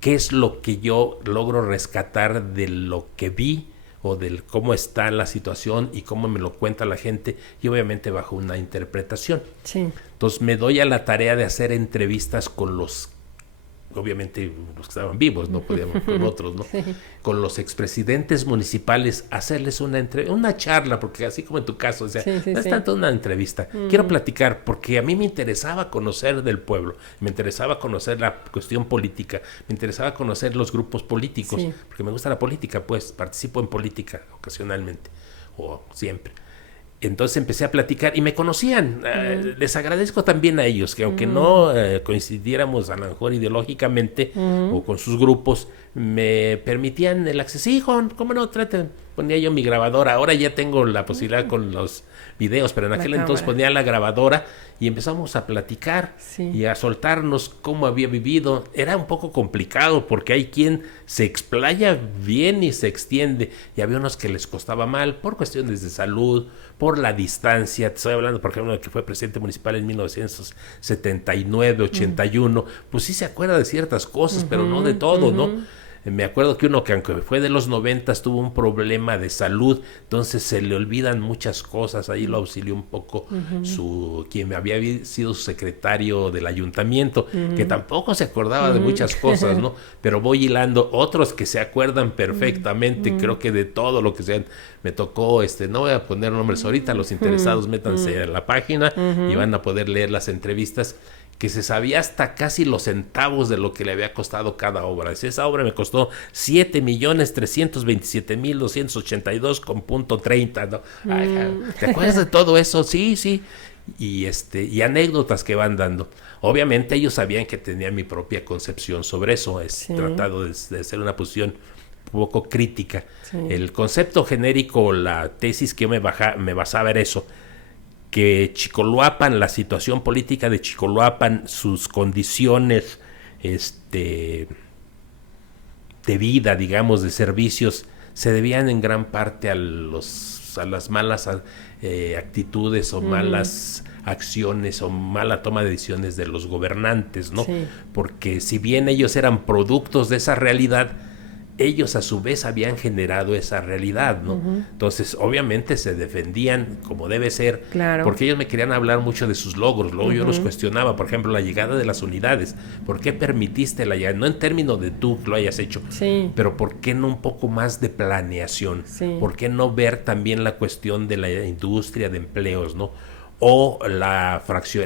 qué es lo que yo logro rescatar de lo que vi, o de cómo está la situación y cómo me lo cuenta la gente, y obviamente bajo una interpretación. Sí. Entonces me doy a la tarea de hacer entrevistas con los, obviamente los que estaban vivos, no podíamos con otros, ¿no? Sí. Con los expresidentes municipales, hacerles una charla, porque así como en tu caso, o sea, Sí, no es sí. tanto una entrevista. Quiero platicar, porque a mí me interesaba conocer del pueblo, me interesaba conocer la cuestión política, me interesaba conocer los grupos políticos, Sí. porque me gusta la política, pues participo en política ocasionalmente, o siempre. Entonces empecé a platicar y me conocían. Les agradezco también a ellos, que aunque no coincidiéramos a lo mejor ideológicamente o con sus grupos, me permitían el acceso. Sí, hijo, ¿cómo no? Traten. Ponía yo mi grabadora. Ahora ya tengo la posibilidad con los videos, pero en aquel entonces ponía la grabadora y empezamos a platicar y a soltarnos cómo había vivido. Era un poco complicado porque hay quien se explaya bien y se extiende, y había unos que les costaba mal por cuestiones de salud, por la distancia. Te estoy hablando, por ejemplo, de que fue presidente municipal en 1979, 81, pues sí se acuerda de ciertas cosas, pero no de todo, ¿no? Me acuerdo que uno que aunque fue de los 90 tuvo un problema de salud, entonces se le olvidan muchas cosas. Ahí lo auxilió un poco quien había sido su secretario del ayuntamiento, que tampoco se acordaba de muchas cosas, ¿no? Pero voy hilando otros que se acuerdan perfectamente, creo que de todo lo que sean. Me tocó, no voy a poner nombres ahorita, los interesados métanse a la página y van a poder leer las entrevistas, que se sabía hasta casi los centavos de lo que le había costado cada obra. Esa obra me costó 7,327,282 con punto 30, ¿no? ¿Te acuerdas de todo eso? Sí, sí. Y anécdotas que van dando. Obviamente ellos sabían que tenía mi propia concepción sobre eso. Tratado de hacer una posición un poco crítica. El concepto genérico, la tesis que yo me basaba era eso: que Chicoloapan, la situación política de Chicoloapan, sus condiciones de vida, digamos, de servicios, se debían en gran parte a las malas actitudes o malas acciones o mala toma de decisiones de los gobernantes, ¿no? Sí. Porque si bien ellos eran productos de esa realidad, ellos a su vez habían generado esa realidad, ¿no? Entonces, obviamente se defendían como debe ser, claro, porque ellos me querían hablar mucho de sus logros. Luego yo los cuestionaba, por ejemplo, la llegada de las unidades. ¿Por qué permitiste la llegada? No en términos de tú que lo hayas hecho, pero ¿por qué no un poco más de planeación? ¿Por qué no ver también la cuestión de la industria de empleos, ¿no? O el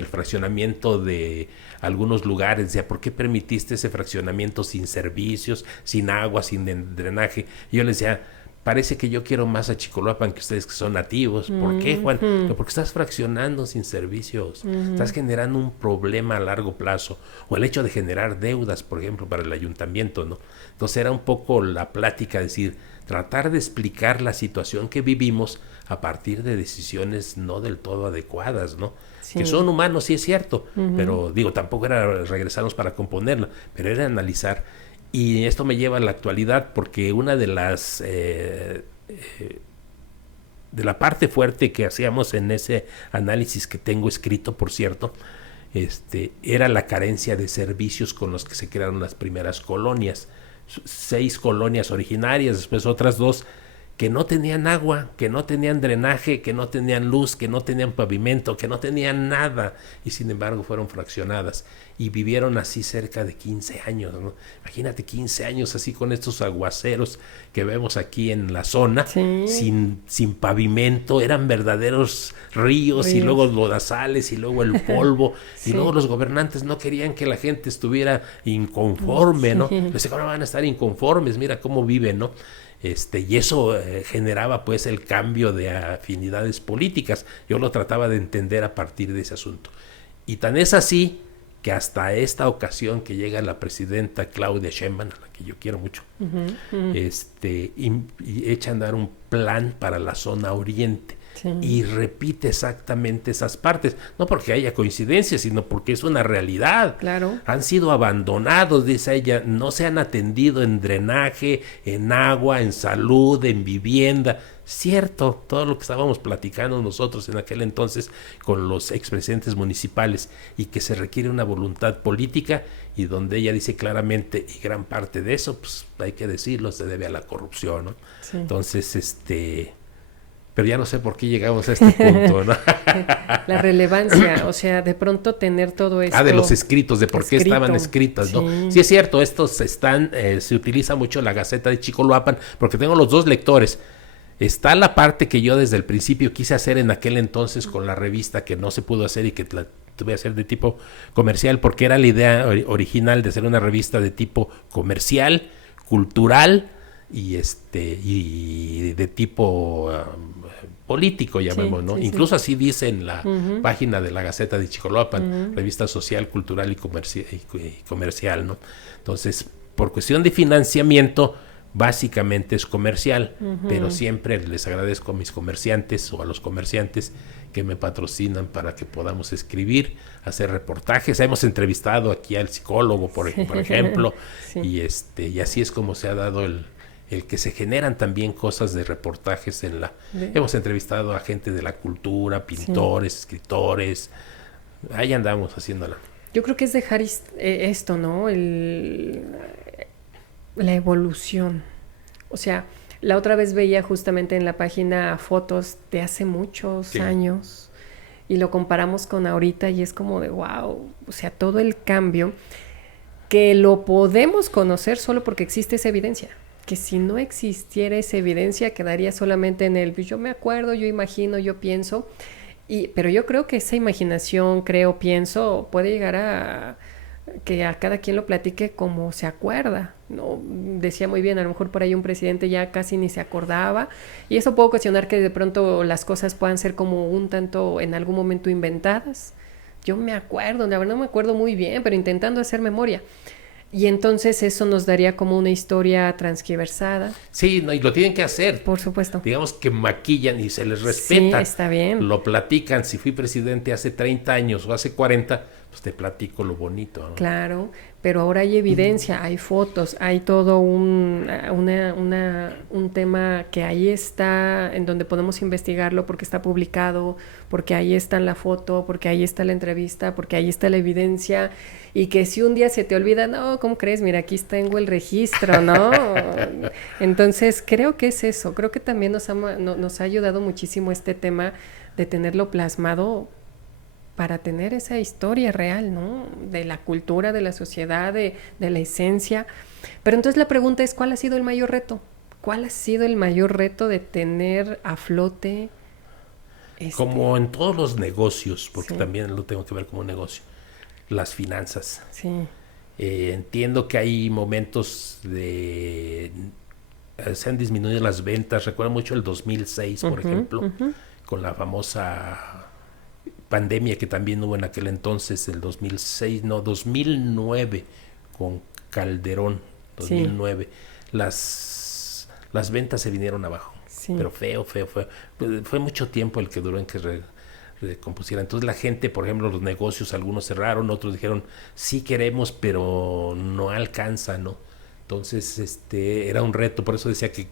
fraccionamiento de algunos lugares. Decía, ¿por qué permitiste ese fraccionamiento sin servicios, sin agua, sin drenaje? Y yo les decía, parece que yo quiero más a Chicoloapan que ustedes que son nativos. ¿Por qué, Juan? Porque estás fraccionando sin servicios, estás generando un problema a largo plazo. O el hecho de generar deudas, por ejemplo, para el ayuntamiento, ¿no? Entonces era un poco la plática, decir, tratar de explicar la situación que vivimos a partir de decisiones no del todo adecuadas, ¿no? Sí. Que son humanos, sí es cierto, pero digo, tampoco era regresarnos para componerlo, pero era analizar. Y esto me lleva a la actualidad, porque una de las de la parte fuerte que hacíamos en ese análisis que tengo escrito, por cierto, era la carencia de servicios con los que se crearon las primeras colonias. 6 colonias originarias, después otras 2 que no tenían agua, que no tenían drenaje, que no tenían luz, que no tenían pavimento, que no tenían nada, y sin embargo fueron fraccionadas y vivieron así cerca de 15 años, ¿no? Imagínate 15 años así con estos aguaceros que vemos aquí en la zona, sí. sin pavimento, eran verdaderos ríos y luego lodazales y luego el polvo, sí. Y luego los gobernantes no querían que la gente estuviera inconforme, ¿no? Les decían, ¿cómo van a estar inconformes? Mira cómo viven, ¿no? Y eso generaba pues el cambio de afinidades políticas. Yo lo trataba de entender a partir de ese asunto. Y tan es así que hasta esta ocasión que llega la presidenta Claudia Sheinbaum, a la que yo quiero mucho, y echa a andar un plan para la zona oriente. Sí. Y repite exactamente esas partes, no porque haya coincidencias, sino porque es una realidad. Claro. Han sido abandonados, dice ella, no se han atendido en drenaje, en agua, en salud, en vivienda. Cierto, todo lo que estábamos platicando nosotros en aquel entonces con los expresidentes municipales, y que se requiere una voluntad política, y donde ella dice claramente, y gran parte de eso, pues hay que decirlo, se debe a la corrupción, ¿no? Sí. Entonces, pero ya no sé por qué llegamos a este punto, ¿no? La relevancia, o sea, de pronto tener todo esto. De los escritos, de por qué estaban escritas, ¿no? Sí, sí es cierto, estos están, se utiliza mucho la Gaceta de Chicoloapan, porque tengo los 2 lectores. Está la parte que yo desde el principio quise hacer en aquel entonces con la revista, que no se pudo hacer y que la tuve que hacer de tipo comercial, porque era la idea original de hacer una revista de tipo comercial, cultural, y de tipo político, llamemos, ¿no? Incluso así dice en la página de la Gaceta de Chicoloapan, revista social, cultural y comercial, ¿no? Entonces, por cuestión de financiamiento, básicamente es comercial, pero siempre les agradezco a mis comerciantes o a los comerciantes que me patrocinan para que podamos escribir, hacer reportajes. Hemos entrevistado aquí al psicólogo, por ejemplo, y así es como se ha dado el que se generan también cosas de reportajes hemos entrevistado a gente de la cultura, pintores, escritores, ahí andamos haciéndola. Yo creo que es dejar esto, ¿no? La evolución. O sea, la otra vez veía justamente en la página fotos de hace muchos años, y lo comparamos con ahorita, y es como de wow, o sea, todo el cambio que lo podemos conocer solo porque existe esa evidencia. Que si no existiera esa evidencia, quedaría solamente en yo me acuerdo, yo imagino, yo pienso, pero yo creo que esa imaginación, pienso, puede llegar a que a cada quien lo platique como se acuerda, ¿no? Decía muy bien, a lo mejor por ahí un presidente ya casi ni se acordaba, y eso puede ocasionar que de pronto las cosas puedan ser como un tanto en algún momento inventadas. Yo me acuerdo, la verdad no me acuerdo muy bien, pero intentando hacer memoria. Y entonces eso nos daría como una historia transgiversada. Sí, no, y lo tienen que hacer. Por supuesto. Digamos que maquillan y se les respeta. Sí, está bien. Lo platican. Si fui presidente hace 30 años o hace 40, pues te platico lo bonito, ¿no? Claro, pero ahora hay evidencia, hay fotos, hay todo un tema que ahí está, en donde podemos investigarlo porque está publicado, porque ahí está en la foto, porque ahí está la entrevista, porque ahí está la evidencia, y que si un día se te olvida, no, ¿cómo crees? Mira, aquí tengo el registro, ¿no? Entonces, creo que es eso, creo que también nos ha ayudado muchísimo este tema de tenerlo plasmado para tener esa historia real, ¿no? De la cultura, de la sociedad, de la esencia. Pero entonces la pregunta es, ¿cuál ha sido el mayor reto? ¿Cuál ha sido el mayor reto de tener a flote? Como en todos los negocios, porque también lo tengo que ver como negocio, las finanzas. Sí. Entiendo que hay momentos se han disminuido las ventas. Recuerdo mucho el 2006, por ejemplo, con la famosa pandemia que también hubo en aquel entonces, el 2009, con Calderón, 2009. las ventas se vinieron abajo. Sí. Pero feo. Fue mucho tiempo el que duró en que recompusiera. Entonces la gente, por ejemplo, los negocios, algunos cerraron, otros dijeron, sí queremos, pero no alcanza, ¿no? Entonces, era un reto, por eso decía que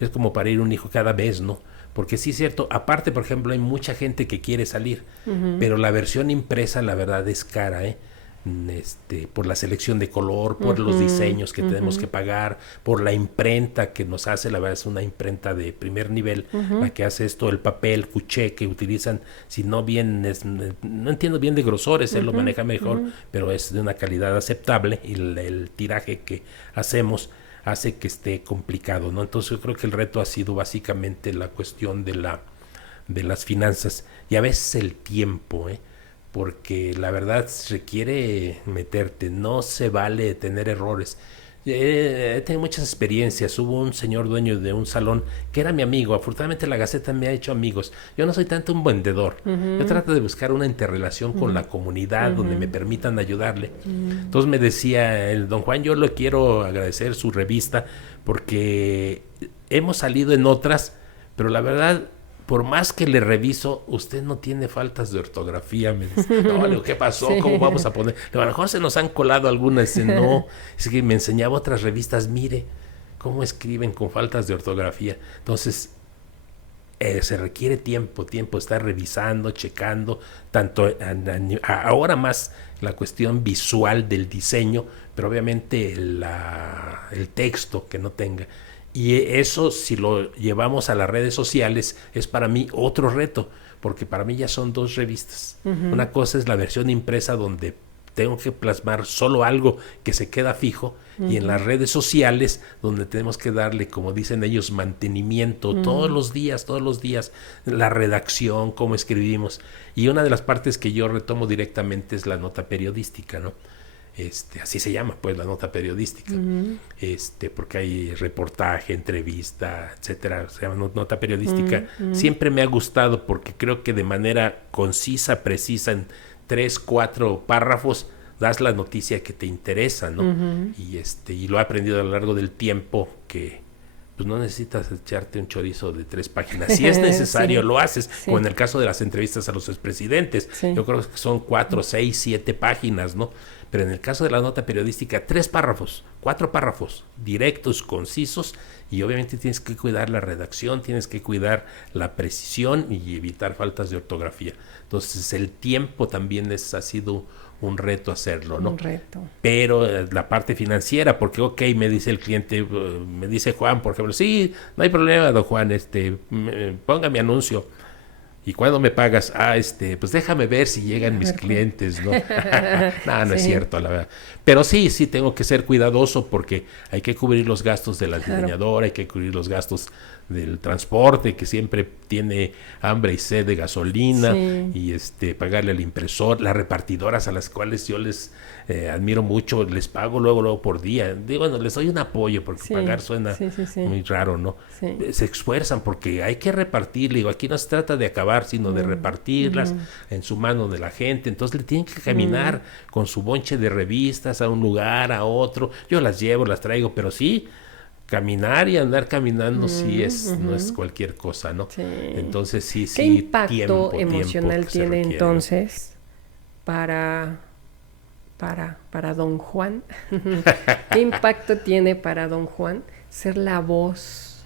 es como parir un hijo cada vez, ¿no? Porque sí es cierto, aparte, por ejemplo, hay mucha gente que quiere salir, pero la versión impresa, la verdad, es cara, ¿eh? Por la selección de color, por los diseños que tenemos que pagar, por la imprenta que nos hace, la verdad es una imprenta de primer nivel, la que hace esto, el papel cuché que utilizan, si no bien, no entiendo bien de grosores, él lo maneja mejor, pero es de una calidad aceptable y el tiraje que hacemos hace que esté complicado, ¿no? Entonces yo creo que el reto ha sido básicamente la cuestión de las finanzas y a veces el tiempo, porque la verdad requiere meterte, no se vale tener errores. He tenido muchas experiencias. Hubo un señor dueño de un salón que era mi amigo. Afortunadamente la Gaceta me ha hecho amigos. Yo no soy tanto un vendedor. Yo trato de buscar una interrelación con la comunidad donde me permitan ayudarle. Entonces me decía el don Juan, yo le quiero agradecer su revista porque hemos salido en otras, pero la verdad, por más que le reviso, usted no tiene faltas de ortografía. Me dice, no, le digo, ¿qué pasó? Sí. ¿Cómo vamos a poner? A lo mejor se nos han colado algunas. No, es que me enseñaba otras revistas, mire cómo escriben con faltas de ortografía. Entonces, se requiere tiempo, estar revisando, checando, tanto ahora más la cuestión visual del diseño, pero obviamente el texto que no tenga. Y eso, si lo llevamos a las redes sociales, es para mí otro reto, porque para mí ya son dos revistas. Una cosa es la versión impresa donde tengo que plasmar solo algo que se queda fijo, y en las redes sociales donde tenemos que darle, como dicen ellos, mantenimiento todos los días, la redacción, cómo escribimos. Y una de las partes que yo retomo directamente es la nota periodística, ¿no? Así se llama, pues, la nota periodística, porque hay reportaje, entrevista, etcétera, se llama nota periodística. Siempre me ha gustado porque creo que de manera concisa, precisa, en 3, 4 párrafos das la noticia que te interesa, ¿no? Y lo he aprendido a lo largo del tiempo, que pues no necesitas echarte un chorizo de 3 páginas. Si es necesario, sí, lo haces. Sí. Como en el caso de las entrevistas a los expresidentes. Sí. Yo creo que son 4, 6, 7 páginas, ¿no? Pero en el caso de la nota periodística, 3 párrafos, 4 párrafos, directos, concisos, y obviamente tienes que cuidar la redacción, tienes que cuidar la precisión y evitar faltas de ortografía. Entonces el tiempo también ha sido un reto hacerlo, ¿no? Un reto. Pero la parte financiera, porque me dice el cliente, me dice Juan, por ejemplo, sí, no hay problema, don Juan, ponga mi anuncio. ¿Y cuándo me pagas? Pues déjame ver si llegan mis clientes, ¿no? No es cierto, la verdad. Pero sí tengo que ser cuidadoso porque hay que cubrir los gastos de la diseñadora, hay que cubrir los gastos del transporte, que siempre tiene hambre y sed de gasolina, y pagarle al impresor, las repartidoras a las cuales yo les admiro mucho, les pago luego por día. Digo, bueno, les doy un apoyo porque pagar suena muy raro, ¿no? Sí. Se esfuerzan porque hay que repartir, digo, aquí no se trata de acabar, sino de repartirlas en su mano de la gente. Entonces le tienen que caminar con su bonche de revistas a un lugar, a otro. Yo las llevo, las traigo, pero sí, caminar y andar caminando no es cualquier cosa, ¿no? Sí. Entonces sí. ¿Qué impacto emocional tiene entonces para don Juan? ¿Qué impacto tiene para don Juan ser la voz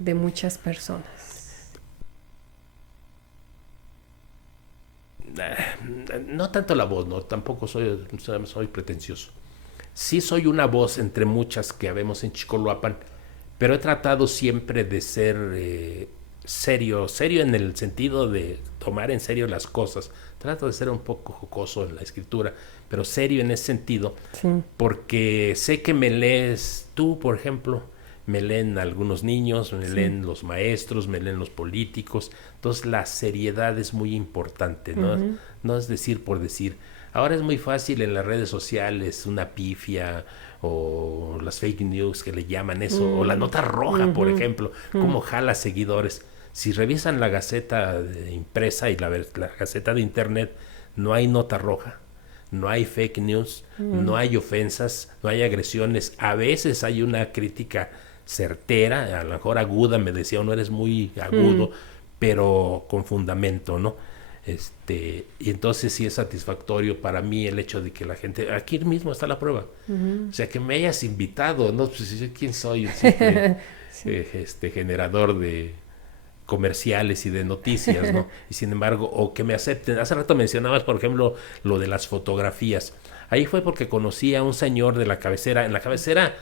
de muchas personas? No tanto la voz, no, tampoco soy pretencioso. Sí soy una voz entre muchas que habemos en Chicoloapan, pero he tratado siempre de ser serio en el sentido de tomar en serio las cosas. Trato de ser un poco jocoso en la escritura, pero serio en ese sentido, porque sé que me lees tú, por ejemplo, me leen algunos niños, me leen los maestros, me leen los políticos. Entonces la seriedad es muy importante, ¿no? No es decir por decir. Ahora es muy fácil en las redes sociales una pifia o las fake news que le llaman eso, o la nota roja, por ejemplo, cómo jala seguidores. Si revisan la Gaceta impresa y la Gaceta de internet, no hay nota roja. no hay fake news, no hay ofensas, no hay agresiones. A veces hay una crítica certera, a lo mejor aguda, me decía, no eres muy agudo, pero con fundamento, ¿no? Y entonces sí es satisfactorio para mí el hecho de que la gente, aquí mismo está la prueba, o sea, que me hayas invitado, ¿no? Pues ¿quién soy? Generador de comerciales y de noticias, ¿no? Y sin embargo, o que me acepten. Hace rato mencionabas, por ejemplo, lo de las fotografías. Ahí fue porque conocí a un señor de la cabecera. En la cabecera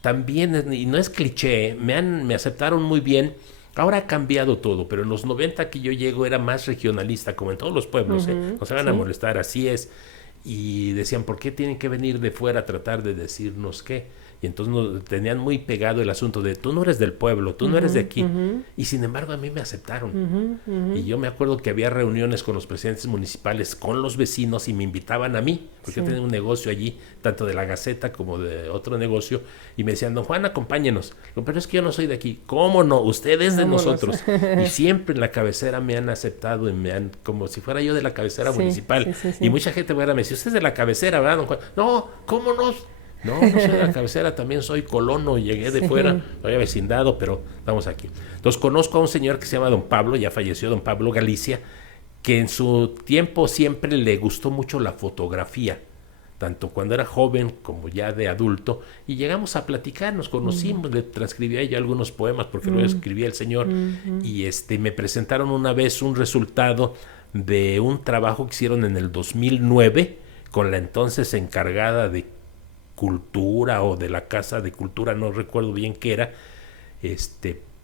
también, y no es cliché, me aceptaron muy bien. Ahora ha cambiado todo, pero en los 90 que yo llego era más regionalista, como en todos los pueblos, no se van a molestar, así es. Y decían, ¿por qué tienen que venir de fuera a tratar de decirnos qué? Y entonces nos tenían muy pegado el asunto de, tú no eres del pueblo, tú no eres de aquí. Y sin embargo a mí me aceptaron. Y yo me acuerdo que había reuniones con los presidentes municipales, con los vecinos, y me invitaban a mí, porque yo tenía un negocio allí, tanto de la Gaceta como de otro negocio, y me decían, don Juan, acompáñenos. Pero es que yo no soy de aquí. ¿Cómo no? Usted es de nosotros. Y siempre en la cabecera me han aceptado, y como si fuera yo de la cabecera municipal. Y mucha gente me dice, usted es de la cabecera, ¿verdad, don Juan? No, ¿cómo no? No soy de la cabecera, también soy colono, llegué de fuera, soy vecindado, pero estamos aquí. Entonces conozco a un señor que se llama don Pablo, ya falleció, don Pablo Galicia, que en su tiempo siempre le gustó mucho la fotografía, tanto cuando era joven como ya de adulto, y llegamos a platicar, nos conocimos, le transcribía yo algunos poemas, porque luego escribía el señor, y me presentaron una vez un resultado de un trabajo que hicieron en el 2009, con la entonces encargada de Cultura o de la Casa de Cultura, no recuerdo bien qué era,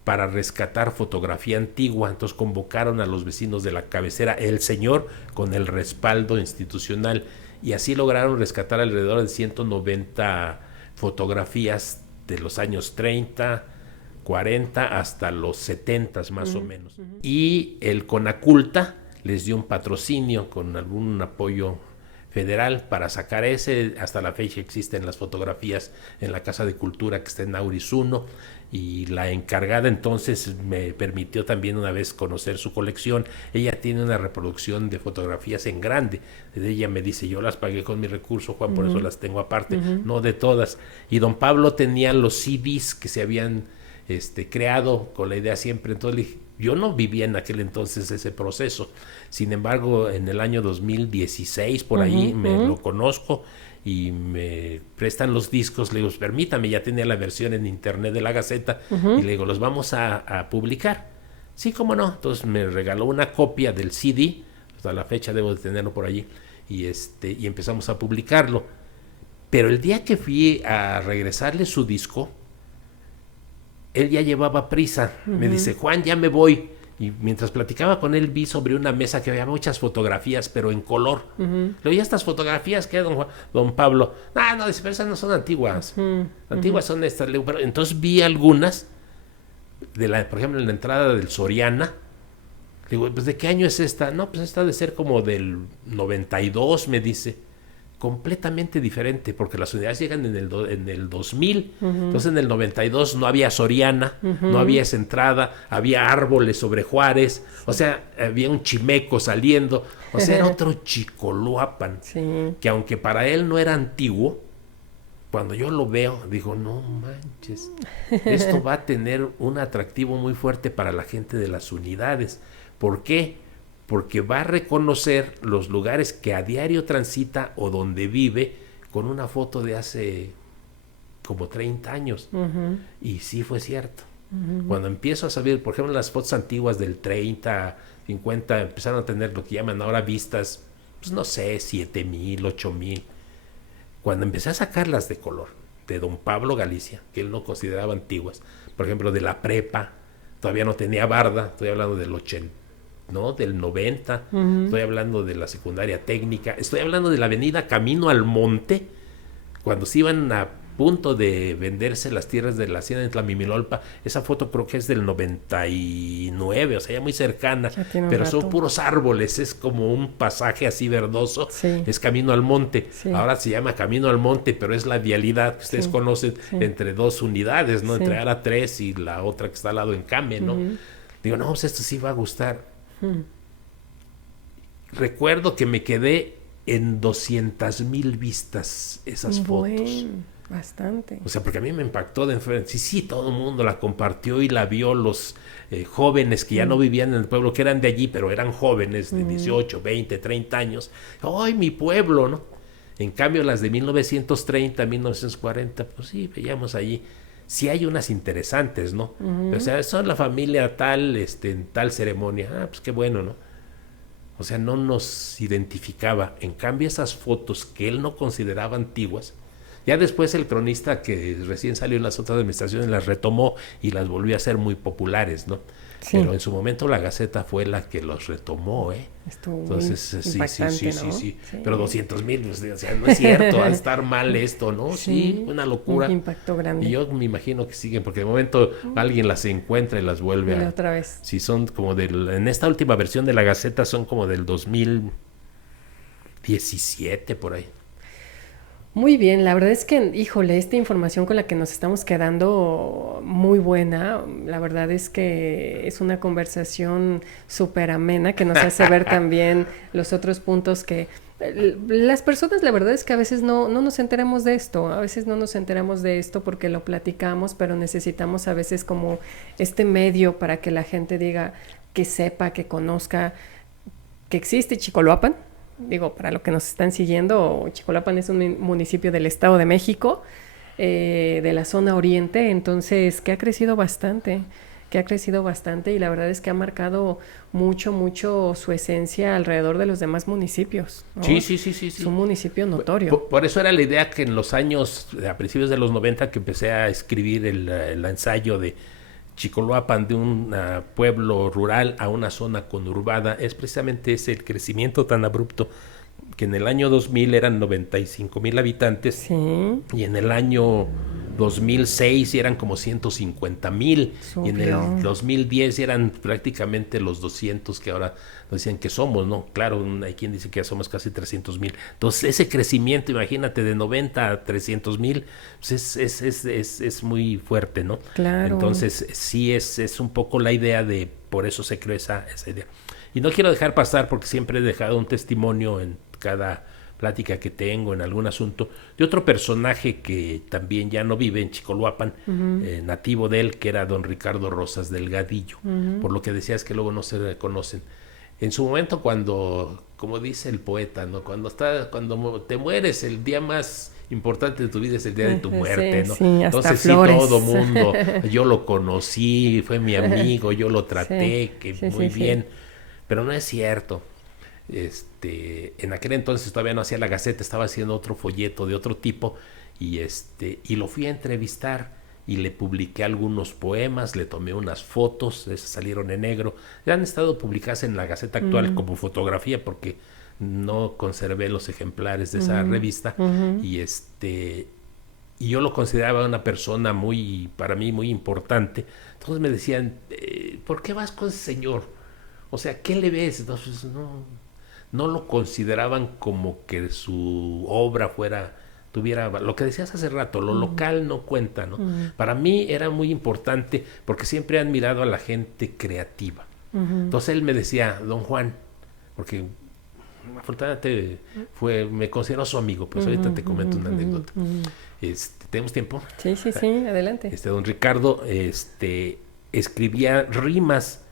para rescatar fotografía antigua. Entonces convocaron a los vecinos de la cabecera, el señor con el respaldo institucional, y así lograron rescatar alrededor de 190 fotografías de los años 30, 40 hasta los 70 más o menos. Y el Conaculta les dio un patrocinio con algún apoyo federal para sacar ese. Hasta la fecha existen las fotografías en la Casa de Cultura que está en Auris 1, y la encargada entonces me permitió también una vez conocer su colección. Ella tiene una reproducción de fotografías en grande. Ella me dice, yo las pagué con mi recurso, Juan, por eso las tengo aparte, no de todas. Y don Pablo tenía los CDs que se habían creado con la idea siempre. Entonces le dije, yo no vivía en aquel entonces ese proceso. Sin embargo, en el año 2016, por ahí, lo conozco y me prestan los discos. Le digo, permítame, ya tenía la versión en internet de la Gaceta, y le digo, los vamos a publicar. Sí, cómo no. Entonces me regaló una copia del CD, hasta la fecha debo de tenerlo por allí, y empezamos a publicarlo. Pero el día que fui a regresarle su disco, él ya llevaba prisa. Me dice, Juan, ya me voy. Y mientras platicaba con él, vi sobre una mesa que había muchas fotografías, pero en color. Le digo, ¿y estas fotografías qué, don Pablo? No, dice, pero esas no son antiguas. Antiguas son estas. Le digo, pero entonces vi algunas, por ejemplo, en la entrada del Soriana. Le digo, pues, ¿de qué año es esta? No, pues esta ha de ser como del 92, me dice. Completamente diferente, porque las unidades llegan en el 2000. Entonces en el 92 no había Soriana, no había esa entrada, había árboles sobre Juárez, o sea, había un chimeco saliendo, o sea, era otro Chicoloapan, que aunque para él no era antiguo, cuando yo lo veo, digo, no manches, esto va a tener un atractivo muy fuerte para la gente de las unidades. ¿Por qué? Porque va a reconocer los lugares que a diario transita o donde vive con una foto de hace como 30 años. Y sí fue cierto. Cuando empiezo a saber, por ejemplo, las fotos antiguas del 30, 50, empezaron a tener lo que llaman ahora vistas, pues no sé, 7,000, 8,000. Cuando empecé a sacarlas de color, de don Pablo Galicia, que él no consideraba antiguas, por ejemplo, de la prepa, todavía no tenía barda, estoy hablando del 80. ¿no? Del 90, estoy hablando de la secundaria técnica, estoy hablando de la avenida Camino al Monte, cuando se iban a punto de venderse las tierras de la hacienda de Tlamimilolpa. Esa foto creo que es del 99, o sea, ya muy cercana, pero son puros árboles, es como un pasaje así verdoso, es Camino al Monte, ahora se llama Camino al Monte, pero es la vialidad que ustedes conocen entre dos unidades, ¿no? Entre Ara 3 y la otra que está al lado en Came, ¿no? Digo, no, pues esto sí va a gustar. Recuerdo que me quedé en 200,000 vistas esas fotos. Bastante. O sea, porque a mí me impactó de enfrente. Sí, todo el mundo la compartió y la vio, los jóvenes que ya no vivían en el pueblo, que eran de allí, pero eran jóvenes de 18, 20, 30 años. ¡Ay, mi pueblo!, ¿no? En cambio, las de 1930, 1940, pues sí, veíamos allí. Sí hay unas interesantes, ¿no? O sea, son la familia tal, en tal ceremonia. Ah, pues qué bueno, ¿no? O sea, no nos identificaba. En cambio, esas fotos que él no consideraba antiguas, ya después el cronista que recién salió en las otras administraciones las retomó y las volvió a hacer muy populares, ¿no? Sí. Pero en su momento la Gaceta fue la que los retomó, ¿eh? Entonces, sí. Pero 200,000, pues, o sea, no es cierto, va a estar mal esto, ¿no? Sí, una locura. Un impacto grande. Y yo me imagino que siguen, porque de momento alguien las encuentra y las vuelve a... otra vez. Sí, son como en esta última versión de la Gaceta son como del 2017, por ahí. Muy bien, la verdad es que, híjole, esta información con la que nos estamos quedando muy buena, la verdad es que es una conversación súper amena que nos hace ver también los otros puntos que las personas, la verdad es que a veces no nos enteramos de esto, porque lo platicamos, pero necesitamos a veces como este medio para que la gente diga, que sepa, que conozca que existe Chicoloapan. Digo, para los que nos están siguiendo, Chicoloapan es un municipio del Estado de México, de la zona oriente, entonces que ha crecido bastante y la verdad es que ha marcado mucho su esencia alrededor de los demás municipios, ¿no? Sí. Es un municipio notorio. Por eso era la idea que en los años, a principios de los 90, que empecé a escribir el ensayo de Chicoloapan, de un pueblo rural a una zona conurbada, es precisamente ese el crecimiento tan abrupto, que en el año 2000 eran 95,000 habitantes, sí, y en el año 2006 eran como 150,000, y en el 2010 eran prácticamente los 200 que ahora nos dicen que somos, ¿no? Claro, hay quien dice que ya somos casi 300,000. Entonces, ese crecimiento, imagínate, de 90 a 300,000, pues es muy fuerte, ¿no? Claro. Entonces, sí es un poco la idea de, por eso se creó esa idea. Y no quiero dejar pasar, porque siempre he dejado un testimonio en cada plática que tengo en algún asunto, de otro personaje que también ya no vive en Chicoloapan, nativo de él, que era don Ricardo Rosas Delgadillo, por lo que decías que luego no se reconocen. En su momento, cuando, como dice el poeta, ¿no? Cuando te mueres, el día más importante de tu vida es el día de tu muerte, ¿no? Sí, entonces flores. Sí, todo mundo, yo lo conocí, fue mi amigo, yo lo traté, muy bien, pero no es cierto. En aquel entonces todavía no hacía la Gaceta, estaba haciendo otro folleto de otro tipo, y lo fui a entrevistar y le publiqué algunos poemas, le tomé unas fotos, esas salieron en negro, ya han estado publicadas en la Gaceta actual como fotografía, porque no conservé los ejemplares de esa revista, y yo lo consideraba una persona para mí muy importante. Entonces me decían, ¿por qué vas con ese señor? O sea, ¿qué le ves? Entonces no lo consideraban como que su obra tuviera lo que decías hace rato, lo local no cuenta, ¿no? Para mí era muy importante, porque siempre he admirado a la gente creativa. Entonces él me decía, don Juan, porque afortunadamente me consideró su amigo, pues ahorita te comento una anécdota. ¿Tenemos tiempo? Sí, adelante. Don Ricardo escribía rimas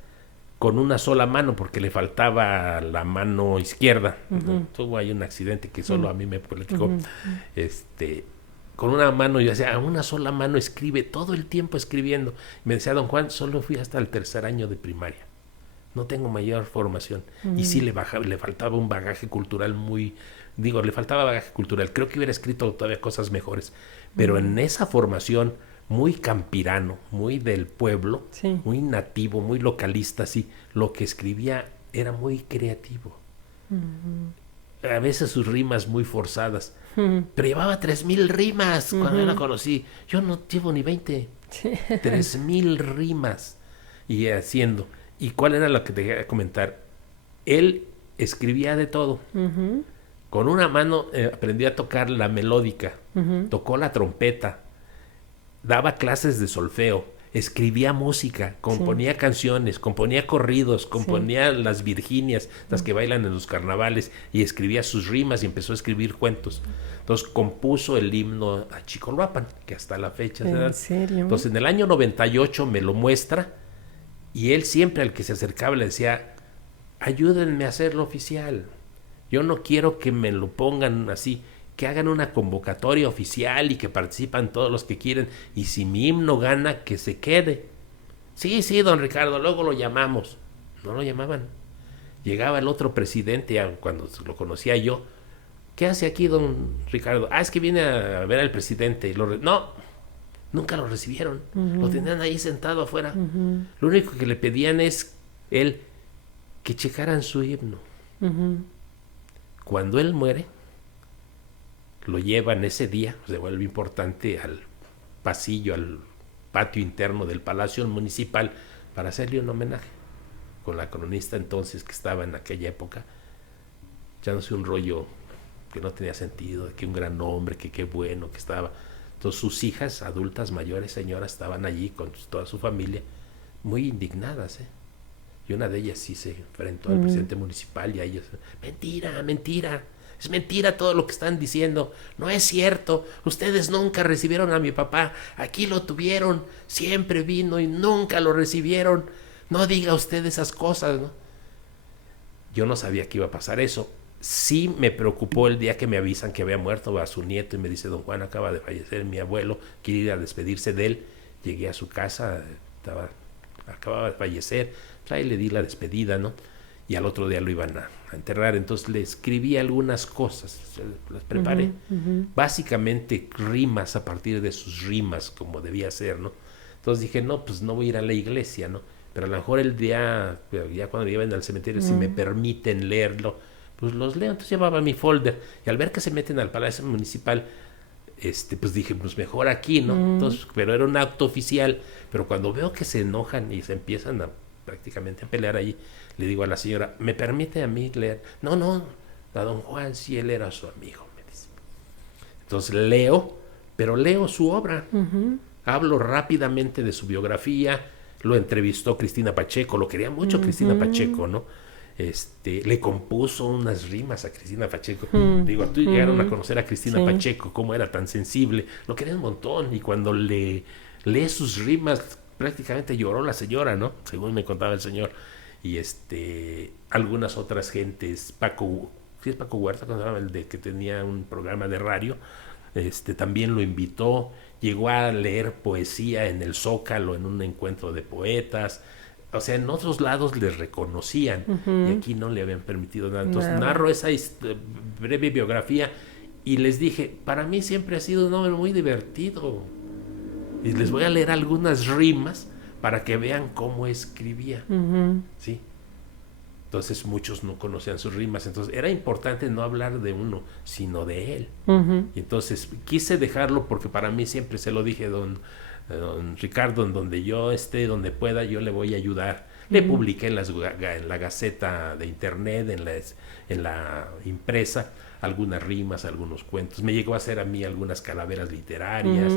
con una sola mano, porque le faltaba la mano izquierda. Tuvo ahí un accidente que solo a mí me platicó. Con una mano, yo decía, una sola mano escribe, todo el tiempo escribiendo. Me decía, don Juan, solo fui hasta el 3er año de primaria, no tengo mayor formación. Y sí le faltaba un bagaje cultural le faltaba bagaje cultural. Creo que hubiera escrito todavía cosas mejores, pero en esa formación muy campirano, muy del pueblo, muy nativo, muy localista, sí, lo que escribía era muy creativo. A veces sus rimas muy forzadas, pero llevaba 3,000 rimas cuando yo la conocí. Yo no llevo ni 20, 3,000 rimas y haciendo. ¿Y cuál era lo que te quería comentar? Él escribía de todo. Con una mano aprendió a tocar la melódica, tocó la trompeta, daba clases de solfeo, escribía música, componía canciones, componía corridos, componía las Virginias, las que bailan en los carnavales, y escribía sus rimas y empezó a escribir cuentos. Entonces compuso el himno a Chicoloapan, que hasta la fecha se da. ¿En serio? Entonces en el año 98 me lo muestra, y él siempre al que se acercaba le decía, ayúdenme a hacerlo oficial. Yo no quiero que me lo pongan así, que hagan una convocatoria oficial y que participan todos los que quieren, y si mi himno gana, que se quede. Sí, don Ricardo, luego lo llamamos. No lo llamaban. Llegaba el otro presidente, cuando lo conocía yo, ¿qué hace aquí don Ricardo? Es que viene a ver al presidente. No, nunca lo recibieron. Lo tenían ahí sentado afuera. Lo único que le pedían es él que checaran su himno. Cuando él muere, lo llevan ese día, se vuelve importante, al pasillo, al patio interno del Palacio Municipal para hacerle un homenaje con la cronista entonces que estaba en aquella época, echándose un rollo que no tenía sentido, de que un gran hombre, que qué bueno que estaba. Entonces sus hijas, adultas, mayores, señoras, estaban allí con toda su familia, muy indignadas, y una de ellas sí se enfrentó al presidente municipal, y a ellos, mentira, es mentira todo lo que están diciendo, no es cierto, ustedes nunca recibieron a mi papá, aquí lo tuvieron, siempre vino y nunca lo recibieron, no diga usted esas cosas, ¿no? Yo no sabía que iba a pasar eso. Sí me preocupó el día que me avisan que había muerto a su nieto y me dice, don Juan, acaba de fallecer mi abuelo, quiere ir a despedirse de él. Llegué a su casa, acababa de fallecer, ahí le di la despedida, ¿no? Y al otro día lo iban a enterrar, entonces le escribí algunas cosas, las preparé, básicamente rimas a partir de sus rimas, como debía ser, ¿no? Entonces dije, no, pues no voy a ir a la iglesia, ¿no? Pero a lo mejor el día, ya cuando lleven al cementerio, si me permiten leerlo, pues los leo. Entonces llevaba mi folder, y al ver que se meten al Palacio Municipal, pues dije, pues mejor aquí, ¿no? Entonces, pero era un acto oficial, pero cuando veo que se enojan y se empiezan a prácticamente a pelear allí, le digo a la señora, ¿me permite a mí leer? No, a don Juan, sí, él era su amigo, me dice. Entonces leo, pero leo su obra. Hablo rápidamente de su biografía, lo entrevistó Cristina Pacheco, lo quería mucho Cristina Pacheco, ¿no? Le compuso unas rimas a Cristina Pacheco. Digo, tú llegaron a conocer a Cristina Pacheco, cómo era tan sensible, lo quería un montón, y cuando lee sus rimas, prácticamente lloró la señora, ¿no? Según me contaba el señor. Y algunas otras gentes, Paco Huerta, el de que tenía un programa de radio, también lo invitó, llegó a leer poesía en el Zócalo, en un encuentro de poetas. O sea, en otros lados les reconocían, y aquí no le habían permitido nada. Entonces narro esa breve biografía, y les dije, para mí siempre ha sido un hombre muy divertido, y les voy a leer algunas rimas para que vean cómo escribía, ¿sí? Entonces muchos no conocían sus rimas, entonces era importante no hablar de uno, sino de él. Y entonces quise dejarlo porque para mí siempre se lo dije, don Ricardo, en donde yo esté, donde pueda, yo le voy a ayudar. Le publiqué en la Gaceta de Internet, en la impresa, algunas rimas, algunos cuentos. Me llegó a hacer a mí algunas calaveras literarias.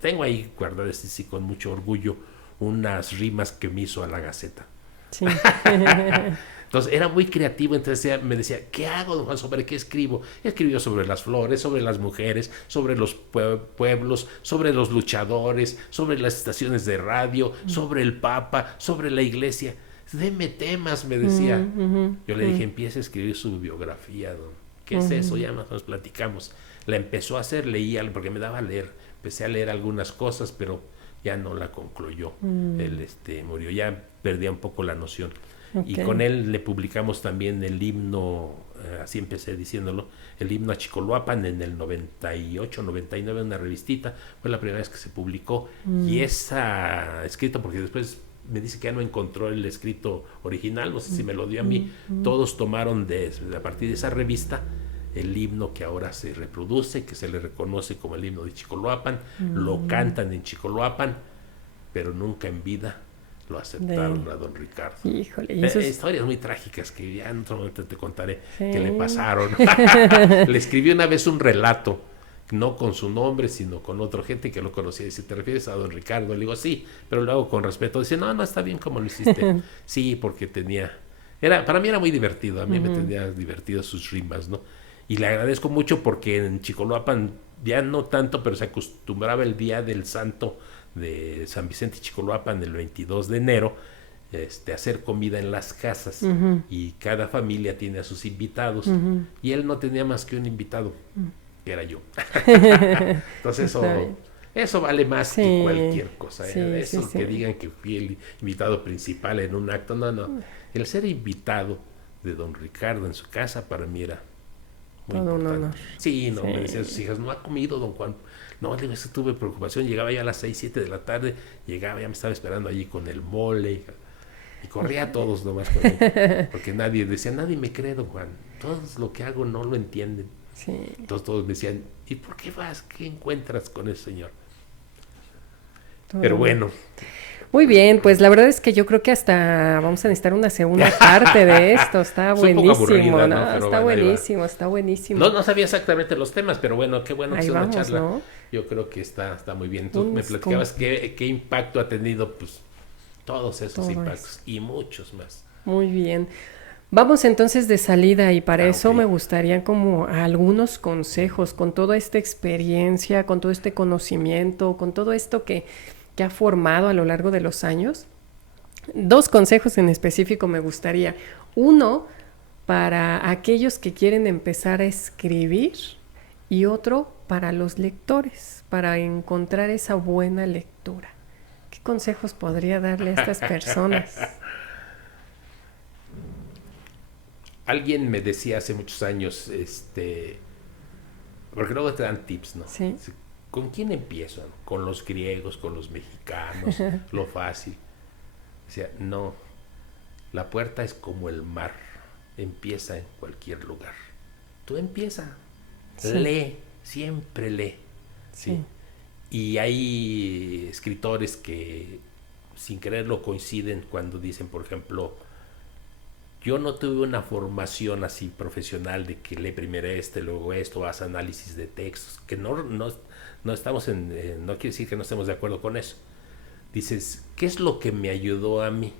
Tengo ahí guardadas, sí, con mucho orgullo, unas rimas que me hizo a la Gaceta. Sí. Entonces era muy creativo, entonces me decía, ¿qué hago, don Juan? ¿Sobre qué escribo? Escribió sobre las flores, sobre las mujeres, sobre los pueblos, sobre los luchadores, sobre las estaciones de radio, sobre el Papa, sobre la iglesia. Deme temas, me decía. Yo le dije, empiece a escribir su biografía, don. ¿Qué es eso? Ya nos platicamos. La empezó a hacer, leía, porque me daba a leer. Empecé a leer algunas cosas, pero ya no la concluyó. Él murió, ya perdía un poco la noción. Y con él le publicamos también el himno, así empecé diciéndolo, el himno a Chicoloapan en el 98, 99, una revistita. Fue la primera vez que se publicó. Y esa escrito, porque después me dice que ya no encontró el escrito original, no sé si me lo dio a mí. Todos tomaron a partir de esa revista el himno que ahora se reproduce, que se le reconoce como el himno de Chicoloapan. Lo cantan en Chicoloapan, pero nunca en vida lo aceptaron a don Ricardo. Híjole, historias muy trágicas que ya en otro momento te contaré que le pasaron. Le escribí una vez un relato no con su nombre, sino con otra gente que lo conocía. Dice, ¿te refieres a don Ricardo? Le digo, sí, pero lo hago con respeto. Dice, no, está bien como lo hiciste. Sí, porque para mí era muy divertido, a mí me tenía divertido sus rimas, ¿no? Y le agradezco mucho porque en Chicoloapan, ya no tanto, pero se acostumbraba el día del santo de San Vicente y Chicoloapan, el 22 de enero, hacer comida en las casas, y cada familia tiene a sus invitados, y él no tenía más que un invitado, que era yo. Entonces eso vale más que cualquier cosa. Eso que digan que fui el invitado principal en un acto, no. El ser invitado de don Ricardo en su casa para mí era muy importante. Sí, me decían sus hijas, no ha comido don Juan. No, digo, eso tuve preocupación. Llegaba ya a las 6, 7 de la tarde, ya me estaba esperando allí con el mole, y corría a todos nomás con él, porque nadie me cree, don Juan, todo lo que hago no lo entienden. Sí. Entonces todos me decían, ¿y por qué vas? ¿Qué encuentras con ese señor? Pero bueno. Muy bien, pues la verdad es que yo creo que hasta vamos a necesitar una segunda parte de esto. Está buenísimo, aburrida, ¿no? Está buenísimo, está buenísimo. No sabía exactamente los temas, pero bueno, qué bueno que es una charla. ¿No? Yo creo que está muy bien. Tú me platicabas qué impacto ha tenido, pues, todos esos impactos y muchos más. Muy bien. Vamos entonces de salida, y para eso me gustaría como algunos consejos con toda esta experiencia, con todo este conocimiento, con todo esto que ha formado a lo largo de los años. 2 consejos en específico me gustaría. Uno, para aquellos que quieren empezar a escribir, y otro para los lectores, para encontrar esa buena lectura. ¿Qué consejos podría darle a estas personas? Alguien me decía hace muchos años, porque luego te dan tips, ¿no? Sí. ¿Con quién empiezo? ¿Con los griegos, con los mexicanos? Lo fácil. Decía, no, la puerta es como el mar, empieza en cualquier lugar. Tú empieza, lee, siempre lee. ¿sí? Y hay escritores que sin quererlo coinciden cuando dicen, por ejemplo, yo no tuve una formación así profesional de que lee primero luego esto, haz análisis de textos, que no estamos no quiere decir que no estemos de acuerdo con eso. Dices, ¿qué es lo que me ayudó a mí?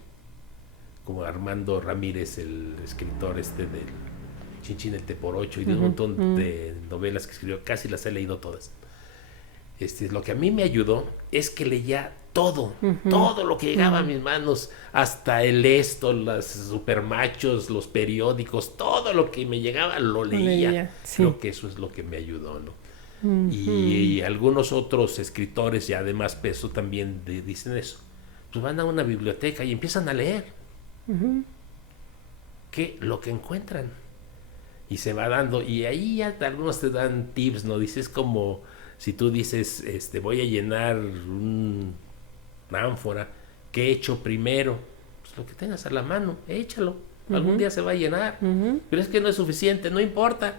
Como Armando Ramírez, el escritor del Chinchín el Teporocho y de un montón de novelas que escribió, casi las he leído todas. Lo que a mí me ayudó es que leía todo lo que llegaba a mis manos, hasta los supermachos, los periódicos, todo lo que me llegaba lo leía. Creo que eso es lo que me ayudó, ¿no? Y algunos otros escritores ya de más peso también dicen eso. Pues van a una biblioteca y empiezan a leer lo que encuentran, y se va dando, y ahí ya algunos te dan tips, ¿no? Dices, como si tú dices, voy a llenar una ánfora, ¿qué he hecho primero? Pues lo que tengas a la mano, échalo, algún día se va a llenar, pero es que no es suficiente, no importa,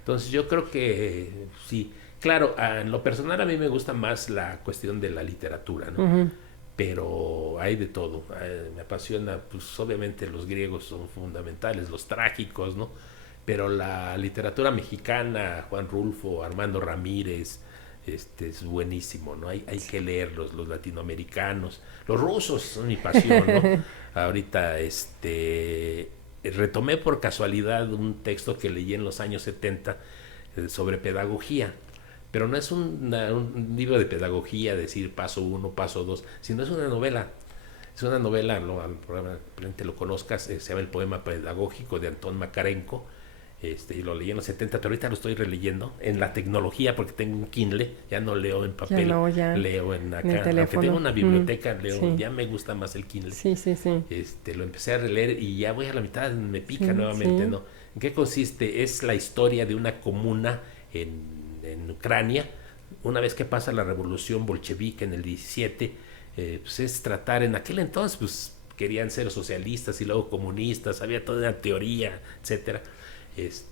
Entonces yo creo que sí, claro, en lo personal a mí me gusta más la cuestión de la literatura, ¿no? Pero hay de todo, me apasiona, pues obviamente los griegos son fundamentales, los trágicos, ¿no? Pero la literatura mexicana, Juan Rulfo, Armando Ramírez, es buenísimo, ¿no? Hay que leerlos, los latinoamericanos, los rusos son mi pasión, ¿no? Ahorita, retomé por casualidad un texto que leí en los años 70 sobre pedagogía, pero no es un libro de pedagogía, decir paso 1, paso 2, sino es una novela. Es una novela, ¿no? Probablemente lo conozcas, se llama El poema pedagógico de Antón Makarenko, y lo leí en los 70, pero ahorita lo estoy releyendo en la tecnología porque tengo un Kindle, ya no leo en papel, leo en acá, aunque tengo una biblioteca, leo, ya me gusta más el Kindle. Lo empecé a releer y ya voy a la mitad, me pica nuevamente, ¿no? ¿En qué consiste? Es la historia de una comuna en Ucrania, una vez que pasa la revolución bolchevique en el 17, pues es tratar, en aquel entonces pues querían ser socialistas y luego comunistas, había toda una teoría, etcétera,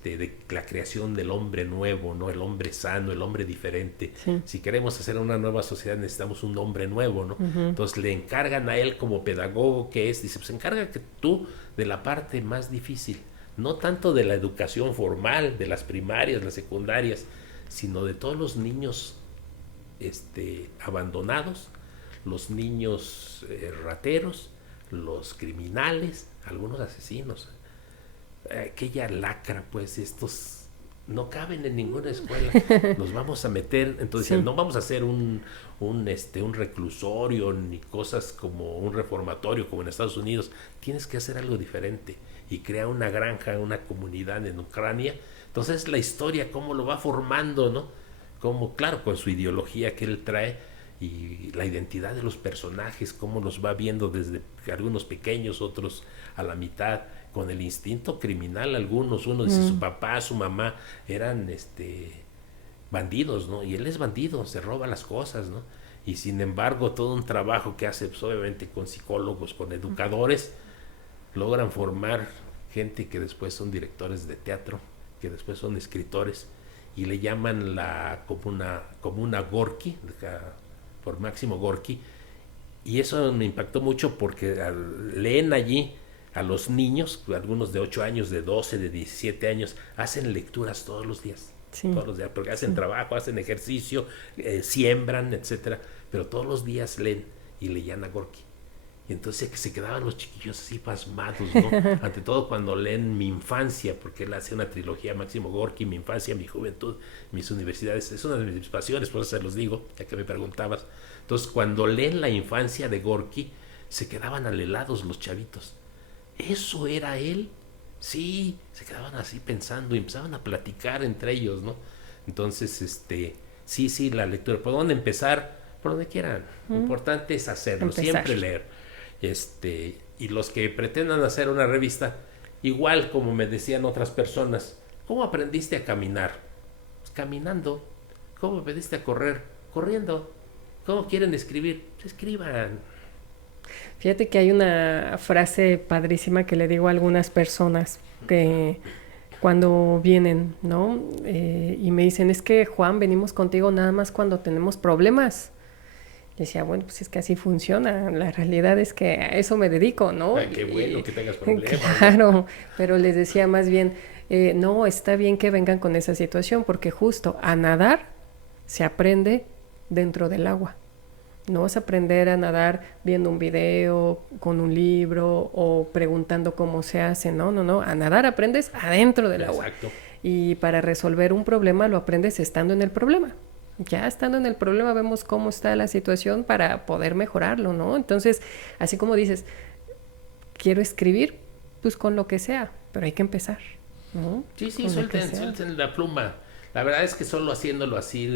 de la creación del hombre nuevo, ¿no? El hombre sano, el hombre diferente. Si queremos hacer una nueva sociedad necesitamos un hombre nuevo, ¿no? Entonces le encargan a él como pedagogo, dice, pues encárgate tú de la parte más difícil, no tanto de la educación formal, de las primarias, las secundarias, sino de todos los niños abandonados, los niños rateros, los criminales, algunos asesinos. Aquella lacra, pues estos no caben en ninguna escuela, los vamos a meter, entonces sí. No vamos a hacer un reclusorio ni cosas como un reformatorio como en Estados Unidos, tienes que hacer algo diferente y crear una granja, una comunidad en Ucrania. Entonces la historia, cómo lo va formando, ¿no? Como, claro, con su ideología que él trae y la identidad de los personajes, cómo los va viendo desde algunos pequeños, otros a la mitad, con el instinto criminal, algunos, uno dice su papá, su mamá eran bandidos, ¿no? Y él es bandido, se roba las cosas, ¿no? Y sin embargo, todo un trabajo que hace, pues, obviamente con psicólogos, con educadores, logran formar gente que después son directores de teatro, que después son escritores, y le llaman la comuna Gorki, por Máximo Gorki, y eso me impactó mucho porque leen allí a los niños, algunos de 8 años, de 12, de 17 años, hacen lecturas todos los días, todos los días, porque hacen trabajo, hacen ejercicio, siembran, etcétera, pero todos los días leen y leían a Gorki. Y entonces se quedaban los chiquillos así pasmados, ¿no? Ante todo cuando leen Mi Infancia, porque él hace una trilogía, Máximo Gorki, Mi Infancia, Mi Juventud, Mis Universidades. Es una de mis pasiones, por eso se los digo, ya que me preguntabas. Entonces, cuando leen La Infancia de Gorki, se quedaban alelados los chavitos. ¿Eso era él? Sí, se quedaban así pensando y empezaban a platicar entre ellos, ¿no? Entonces, sí, la lectura. ¿Por dónde empezar? Por donde quieran. Lo importante es hacerlo, siempre leer. Y los que pretendan hacer una revista, igual como me decían otras personas, ¿cómo aprendiste a caminar? Pues caminando. ¿Cómo aprendiste a correr? Corriendo. ¿Cómo quieren escribir? Pues escriban. Fíjate que hay una frase padrísima que le digo a algunas personas que cuando vienen, ¿no? Y me dicen, es que Juan, venimos contigo nada más cuando tenemos problemas. Decía, bueno, pues es que así funciona. La realidad es que a eso me dedico, ¿no? Ay, qué bueno que tengas problemas. Claro, ¿no? Pero les decía más bien, no, está bien que vengan con esa situación, porque justo a nadar se aprende dentro del agua. No vas a aprender a nadar viendo un video, con un libro o preguntando cómo se hace. No. A nadar aprendes adentro del agua. Exacto. Y para resolver un problema lo aprendes estando en el problema. Ya estando en el problema vemos cómo está la situación para poder mejorarlo, ¿no? Entonces, así como dices, quiero escribir, pues con lo que sea, pero hay que empezar, ¿no? Sí, suelten la pluma. La verdad es que solo haciéndolo así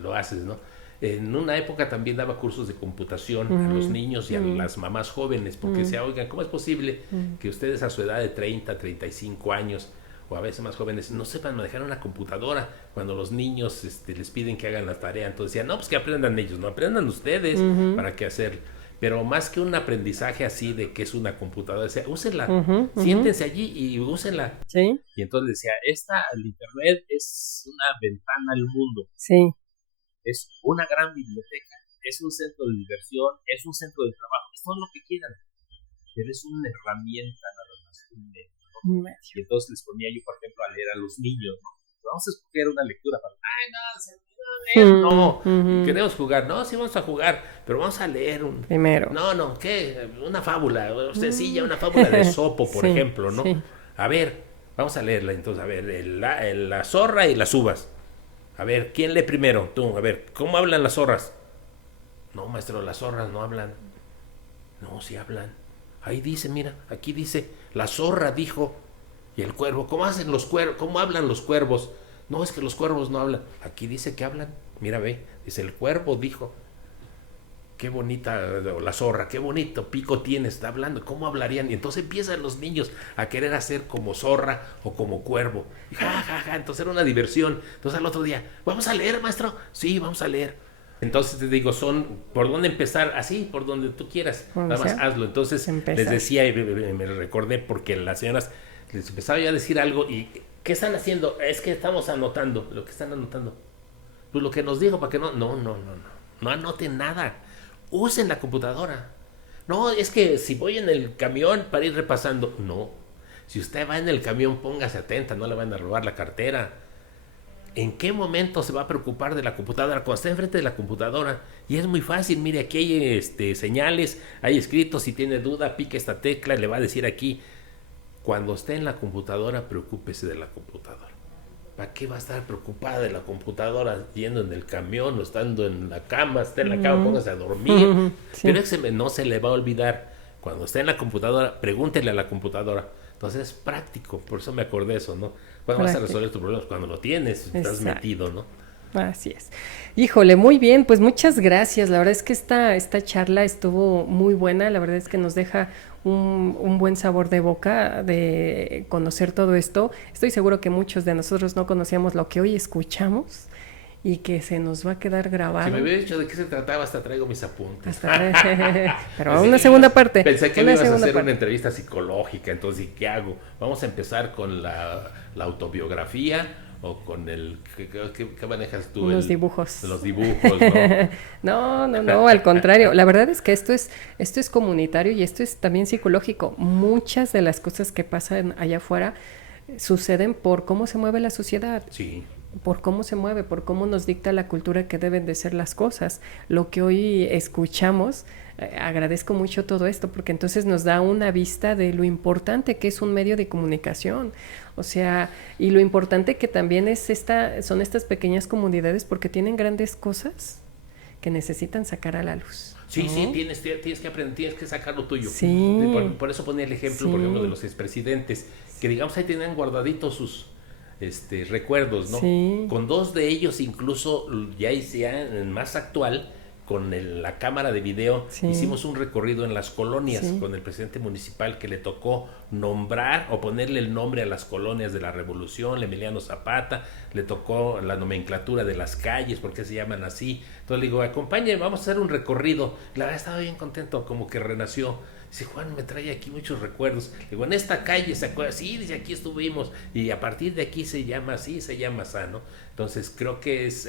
lo haces, ¿no? En una época también daba cursos de computación a los niños y a las mamás jóvenes, porque decía, oigan, ¿cómo es posible que ustedes a su edad de 30, 35 años o a veces más jóvenes no sepan manejar una computadora cuando los niños les piden que hagan la tarea? Entonces decían, no, pues que aprendan ellos, no aprendan ustedes para qué hacer. Pero más que un aprendizaje así de que es una computadora, decía, úsenla, siéntense allí y úsenla. Sí. Y entonces decía, el internet es una ventana al mundo. Sí. Es una gran biblioteca, es un centro de diversión, es un centro de trabajo, es todo lo que quieran, pero es una herramienta nada más, un medio, ¿no? Y entonces les ponía yo, por ejemplo, a leer a los niños, ¿no? Vamos a escoger una lectura para, no, queremos jugar, no, sí vamos a jugar, pero vamos a leer primero. No, ¿qué? Una fábula, sencilla, una fábula de Esopo, por ejemplo, ¿no? Sí. A ver, vamos a leerla, entonces, a ver, la zorra y las uvas. A ver, ¿quién lee primero? Tú, a ver, ¿cómo hablan las zorras? No, maestro, las zorras no hablan. No, sí hablan. Ahí dice, mira, aquí dice, la zorra dijo. Y el cuervo, ¿cómo hacen los cuervos? ¿Cómo hablan los cuervos? No, es que los cuervos no hablan. Aquí dice que hablan. Mira, ve, dice, el cuervo dijo. Qué bonita la zorra, qué bonito pico tiene, está hablando, ¿cómo hablarían? Y entonces empiezan los niños a querer hacer como zorra o como cuervo. Y entonces era una diversión. Entonces al otro día, ¿vamos a leer, maestro? Sí, vamos a leer. Entonces te digo, ¿por dónde empezar? Así, por donde tú quieras, nada más hazlo. Entonces les decía, y me recordé porque las señoras les empezaba yo a decir algo y ¿qué están haciendo? Es que estamos anotando. ¿Lo que están anotando? Pues lo que nos dijo, para que no anoten nada. Usen la computadora. No, es que si voy en el camión para ir repasando. No. Si usted va en el camión, póngase atenta, no le van a robar la cartera. ¿En qué momento se va a preocupar de la computadora? Cuando está enfrente de la computadora. Y es muy fácil, mire, aquí hay señales, hay escritos, si tiene duda, pique esta tecla, le va a decir aquí. Cuando esté en la computadora, preocúpese de la computadora. ¿Para qué va a estar preocupada de la computadora yendo en el camión o estando en la cama? Está en la cama, póngase a dormir. Sí. Pero no se le va a olvidar. Cuando esté en la computadora, pregúntele a la computadora. Entonces es práctico, por eso me acordé eso, ¿no? ¿Cuándo vas a resolver tus problemas? Cuando lo tienes, estás metido, ¿no? Así es. Híjole, muy bien, pues muchas gracias. La verdad es que esta charla estuvo muy buena. La verdad es que nos deja un buen sabor de boca de conocer todo esto. Estoy seguro que muchos de nosotros no conocíamos lo que hoy escuchamos y que se nos va a quedar grabado. Si me hubiera dicho de qué se trataba, hasta traigo mis apuntes. Pero una segunda parte. Pensé que ibas a hacer una entrevista psicológica, entonces, ¿qué hago? Vamos a empezar con la autobiografía o con el... ¿Qué manejas tú? Los dibujos. Los dibujos, ¿no? No, al contrario. La verdad es que esto es comunitario y esto es también psicológico. Muchas de las cosas que pasan allá afuera suceden por cómo se mueve la sociedad. Sí. Por cómo se mueve, por cómo nos dicta la cultura que deben de ser las cosas. Lo que hoy escuchamos, agradezco mucho todo esto, porque entonces nos da una vista de lo importante que es un medio de comunicación. O sea, y lo importante que también son estas pequeñas comunidades, porque tienen grandes cosas que necesitan sacar a la luz. Sí, ¿no? Sí, tienes que aprender, tienes que sacar lo tuyo. Sí. Por eso ponía el ejemplo, por ejemplo, de los expresidentes, que digamos ahí tenían guardaditos sus recuerdos, ¿no? Sí. Con dos de ellos incluso ya en más actual, con la cámara de video, hicimos un recorrido en las colonias con el presidente municipal, que le tocó nombrar o ponerle el nombre a las colonias de la Revolución, Emiliano Zapata, le tocó la nomenclatura de las calles, por qué se llaman así. Entonces le digo, acompáñenme, vamos a hacer un recorrido. La verdad estaba bien contento, como que renació. Dice, Juan, me trae aquí muchos recuerdos. Digo, en esta calle, ¿se acuerda? Sí, dice, aquí estuvimos. Y a partir de aquí se llama así, se llama así, ¿no? Entonces, creo que es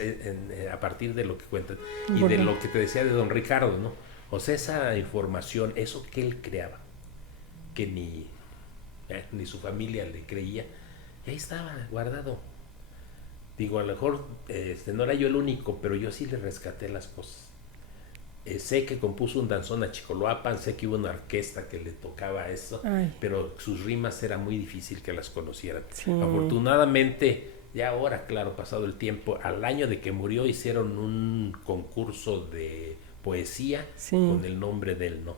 a partir de lo que cuentan. Y de lo que te decía de don Ricardo, ¿no? O sea, esa información, eso que él creaba, que ni su familia le creía, y ahí estaba guardado. Digo, a lo mejor no era yo el único, pero yo sí le rescaté las cosas. Sé que compuso un danzón a Chicoloapan, sé que hubo una orquesta que le tocaba eso, pero sus rimas era muy difícil que las conocieran. Sí. Afortunadamente, ya ahora, claro, pasado el tiempo, al año de que murió hicieron un concurso de poesía con el nombre de él, ¿no?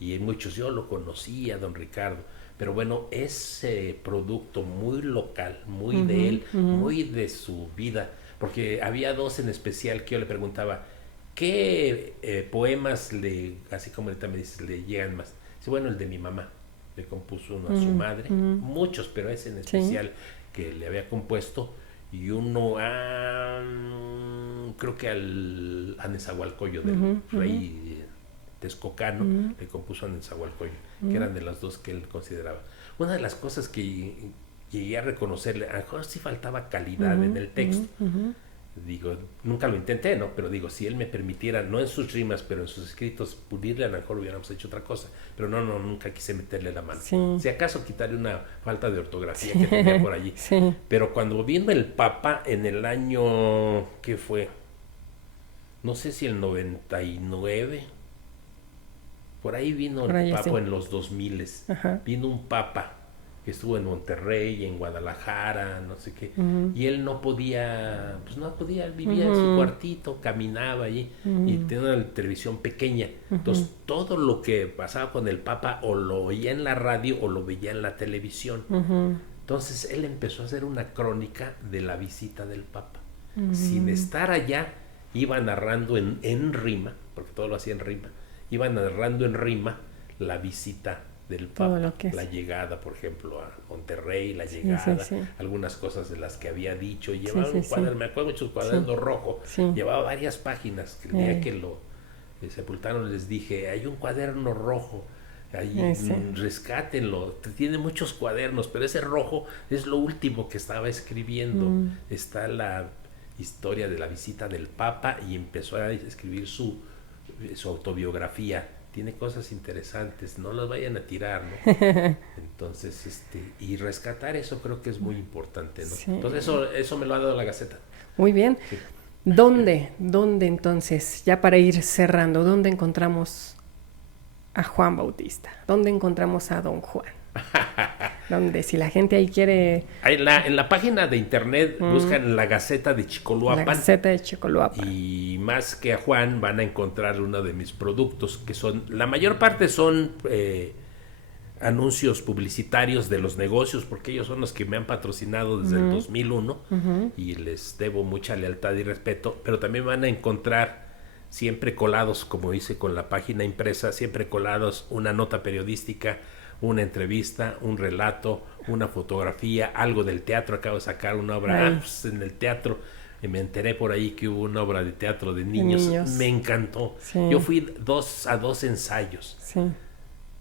Y muchos, yo lo conocía, don Ricardo, pero bueno, ese producto muy local, muy de él, muy de su vida, porque había dos en especial que yo le preguntaba, ¿qué poemas así como ahorita me dices, le llegan más? Sí, bueno, el de mi mamá, le compuso uno a su madre, muchos, pero ese en especial que le había compuesto, y uno creo que a Nezahualcóyotl del rey Texcocano, le compuso a Nezahualcóyotl, que eran de las dos que él consideraba. Una de las cosas que llegué a reconocerle, a lo mejor sí faltaba calidad en el texto. Digo, nunca lo intenté, ¿no? Pero digo, si él me permitiera, no en sus rimas, pero en sus escritos, pulirle, a lo mejor hubiéramos hecho otra cosa. Pero no, nunca quise meterle la mano. Si acaso quitarle una falta de ortografía que tenía por allí. Pero cuando vino el Papa en el año, ¿qué fue? No sé si el 99, por ahí vino el Papa en los 2000. Vino un Papa que estuvo en Monterrey, en Guadalajara, no sé qué, y él no podía, vivía en su cuartito, caminaba allí, y tenía una televisión pequeña, entonces todo lo que pasaba con el Papa o lo oía en la radio o lo veía en la televisión. Entonces él empezó a hacer una crónica de la visita del Papa, sin estar allá, iba narrando en rima, porque todo lo hacía en rima, iba narrando en rima la visita del Papa, la llegada, por ejemplo, a Monterrey, la llegada, algunas cosas de las que había dicho, llevaba un cuaderno, me acuerdo mucho, un cuaderno rojo, llevaba varias páginas, que el día que lo sepultaron les dije, hay un cuaderno rojo, ahí rescátenlo, tiene muchos cuadernos, pero ese rojo es lo último que estaba escribiendo, está la historia de la visita del Papa y empezó a escribir su autobiografía. tiene cosas interesantes, no las vayan a tirar, ¿no? Entonces, y rescatar eso creo que es muy importante, ¿no? Sí. Entonces eso me lo ha dado la Gaceta. Muy bien. Sí. ¿Dónde entonces, ya para ir cerrando, dónde encontramos a Juan Bautista? ¿Dónde encontramos a Don Juan? Donde si la gente ahí quiere... En la página de internet buscan la Gaceta de Chicoloapan. La Gaceta de Chicoloapan. Y más que a Juan van a encontrar uno de mis productos, que son, la mayor parte son anuncios publicitarios de los negocios, porque ellos son los que me han patrocinado desde el 2001 y les debo mucha lealtad y respeto, pero también van a encontrar siempre colados, como hice con la página impresa, siempre colados una nota periodística, una entrevista, un relato, una fotografía, algo del teatro. Acabo de sacar una obra en el teatro. Me enteré por ahí que hubo una obra de teatro de niños. Me encantó. Sí. Yo fui a dos ensayos. Sí.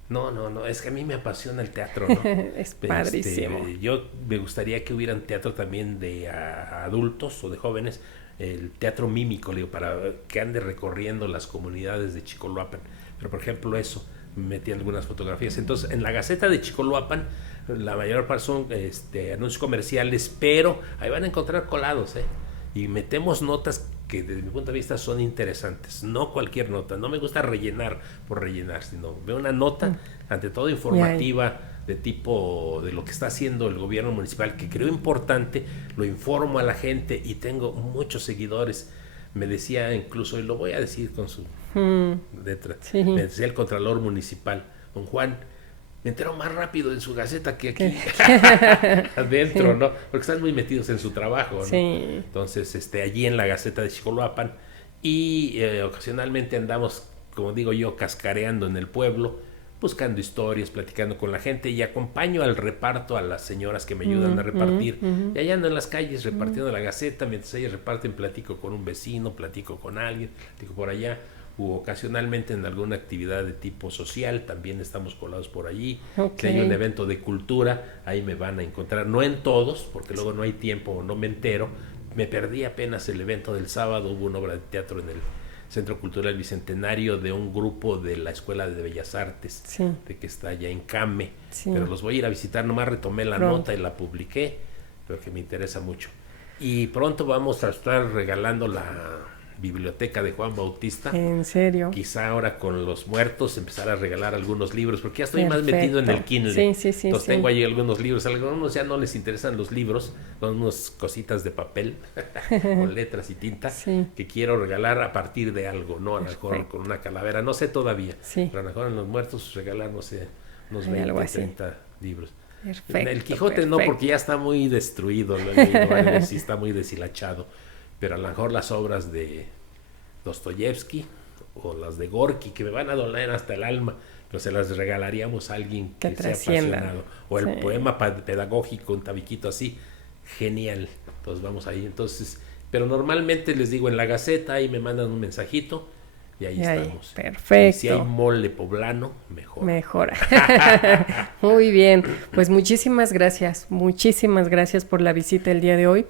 No, es que a mí me apasiona el teatro, ¿no? Es padrísimo. Yo me gustaría que hubieran teatro también de adultos o de jóvenes, el teatro mímico, digo, para que ande recorriendo las comunidades de Chicoloapan. Pero por ejemplo eso, metí algunas fotografías. Entonces, en la Gaceta de Chicoloapan, la mayor parte son anuncios comerciales, pero ahí van a encontrar colados, y metemos notas que desde mi punto de vista son interesantes, no cualquier nota. No me gusta rellenar por rellenar, sino veo una nota, ante todo informativa, de tipo de lo que está haciendo el gobierno municipal, que creo importante, lo informo a la gente y tengo muchos seguidores. Me decía incluso, y lo voy a decir con su letra, me decía el contralor municipal, don Juan, me entero más rápido en su Gaceta que aquí adentro, ¿no? Porque están muy metidos en su trabajo, ¿no? Sí. Entonces, allí en la Gaceta de Chicoloapan, y ocasionalmente andamos, como digo yo, cascareando en el pueblo, buscando historias, platicando con la gente, y acompaño al reparto a las señoras que me ayudan a repartir, y allá ando en las calles repartiendo la Gaceta. Mientras ellas reparten, platico con un vecino, platico con alguien, platico por allá, u ocasionalmente en alguna actividad de tipo social, también estamos colados por allí. Si hay un evento de cultura, ahí me van a encontrar, no en todos, porque luego no hay tiempo o no me entero. Me perdí apenas el evento del sábado, hubo una obra de teatro en el Centro Cultural Bicentenario de un grupo de la Escuela de Bellas Artes, de que está allá en Came, pero los voy a ir a visitar. Nomás retomé la nota y la publiqué, pero que me interesa mucho. Y pronto vamos a estar regalando la biblioteca de Juan Bautista. ¿En serio? Quizá ahora con los muertos empezar a regalar algunos libros, porque ya estoy más metido en el Kindle. Entonces tengo ahí algunos libros. A algunos ya no les interesan los libros, son unas cositas de papel con letras y tinta que quiero regalar a partir de algo, ¿no? A lo mejor con una calavera, no sé todavía. Pero a lo mejor en los muertos regalar, no sé, unos 20, 30 libros. Perfecto, el Quijote no, porque ya está muy destruido, sí está muy deshilachado. Pero a lo mejor las obras de Dostoyevsky o las de Gorky, que me van a doler hasta el alma, pero se las regalaríamos a alguien que sea apasionado. O el poema pedagógico, un tabiquito así, genial. Entonces vamos ahí. Entonces, pero normalmente les digo en la Gaceta, ahí me mandan un mensajito y ahí estamos. Perfecto. Y si hay mole poblano, mejora. Muy bien, pues muchísimas gracias por la visita el día de hoy.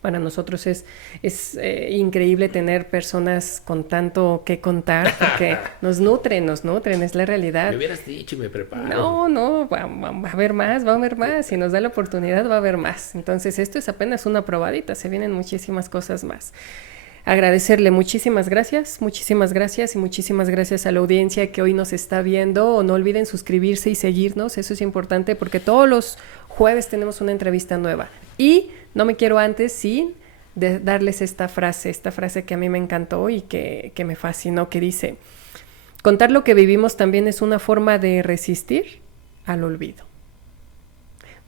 Para nosotros es increíble tener personas con tanto que contar, porque nos nutren, es la realidad. Me hubieras dicho y me preparo. No, va a haber más, si nos da la oportunidad va a haber más. Entonces esto es apenas una probadita, se vienen muchísimas cosas más. Agradecerle muchísimas gracias y muchísimas gracias a la audiencia que hoy nos está viendo. No olviden suscribirse y seguirnos, eso es importante porque todos los jueves tenemos una entrevista nueva. Y no me quiero antes sin darles esta frase que a mí me encantó y que me fascinó, que dice: contar lo que vivimos también es una forma de resistir al olvido.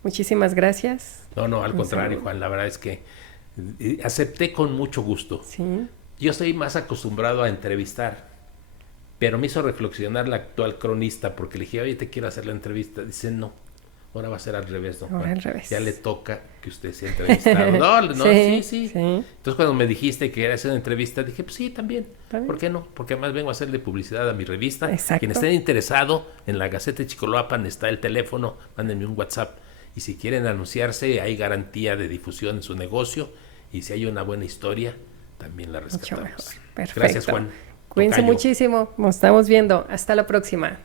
Muchísimas gracias. No, al contrario, Juan, la verdad es que acepté con mucho gusto. Yo estoy más acostumbrado a entrevistar, pero me hizo reflexionar la actual cronista, porque le dije, oye, te quiero hacer la entrevista. Dice, no, ahora va a ser al revés, ¿no? Ahora al revés. Ya le toca que usted sea entrevistado. No, sí. Entonces cuando me dijiste que era hacer una entrevista, dije, pues sí, también. ¿Por qué no? Porque además vengo a hacerle publicidad a mi revista. Exacto. Quien esté interesado, en la Gaceta de Chicoloapan está el teléfono, mándenme un WhatsApp. Y si quieren anunciarse, hay garantía de difusión en su negocio. Y si hay una buena historia, también la rescatamos. Mucho mejor. Perfecto. Gracias, Juan. Cuídense Tocayo. muchísimo. Nos estamos viendo. Hasta la próxima.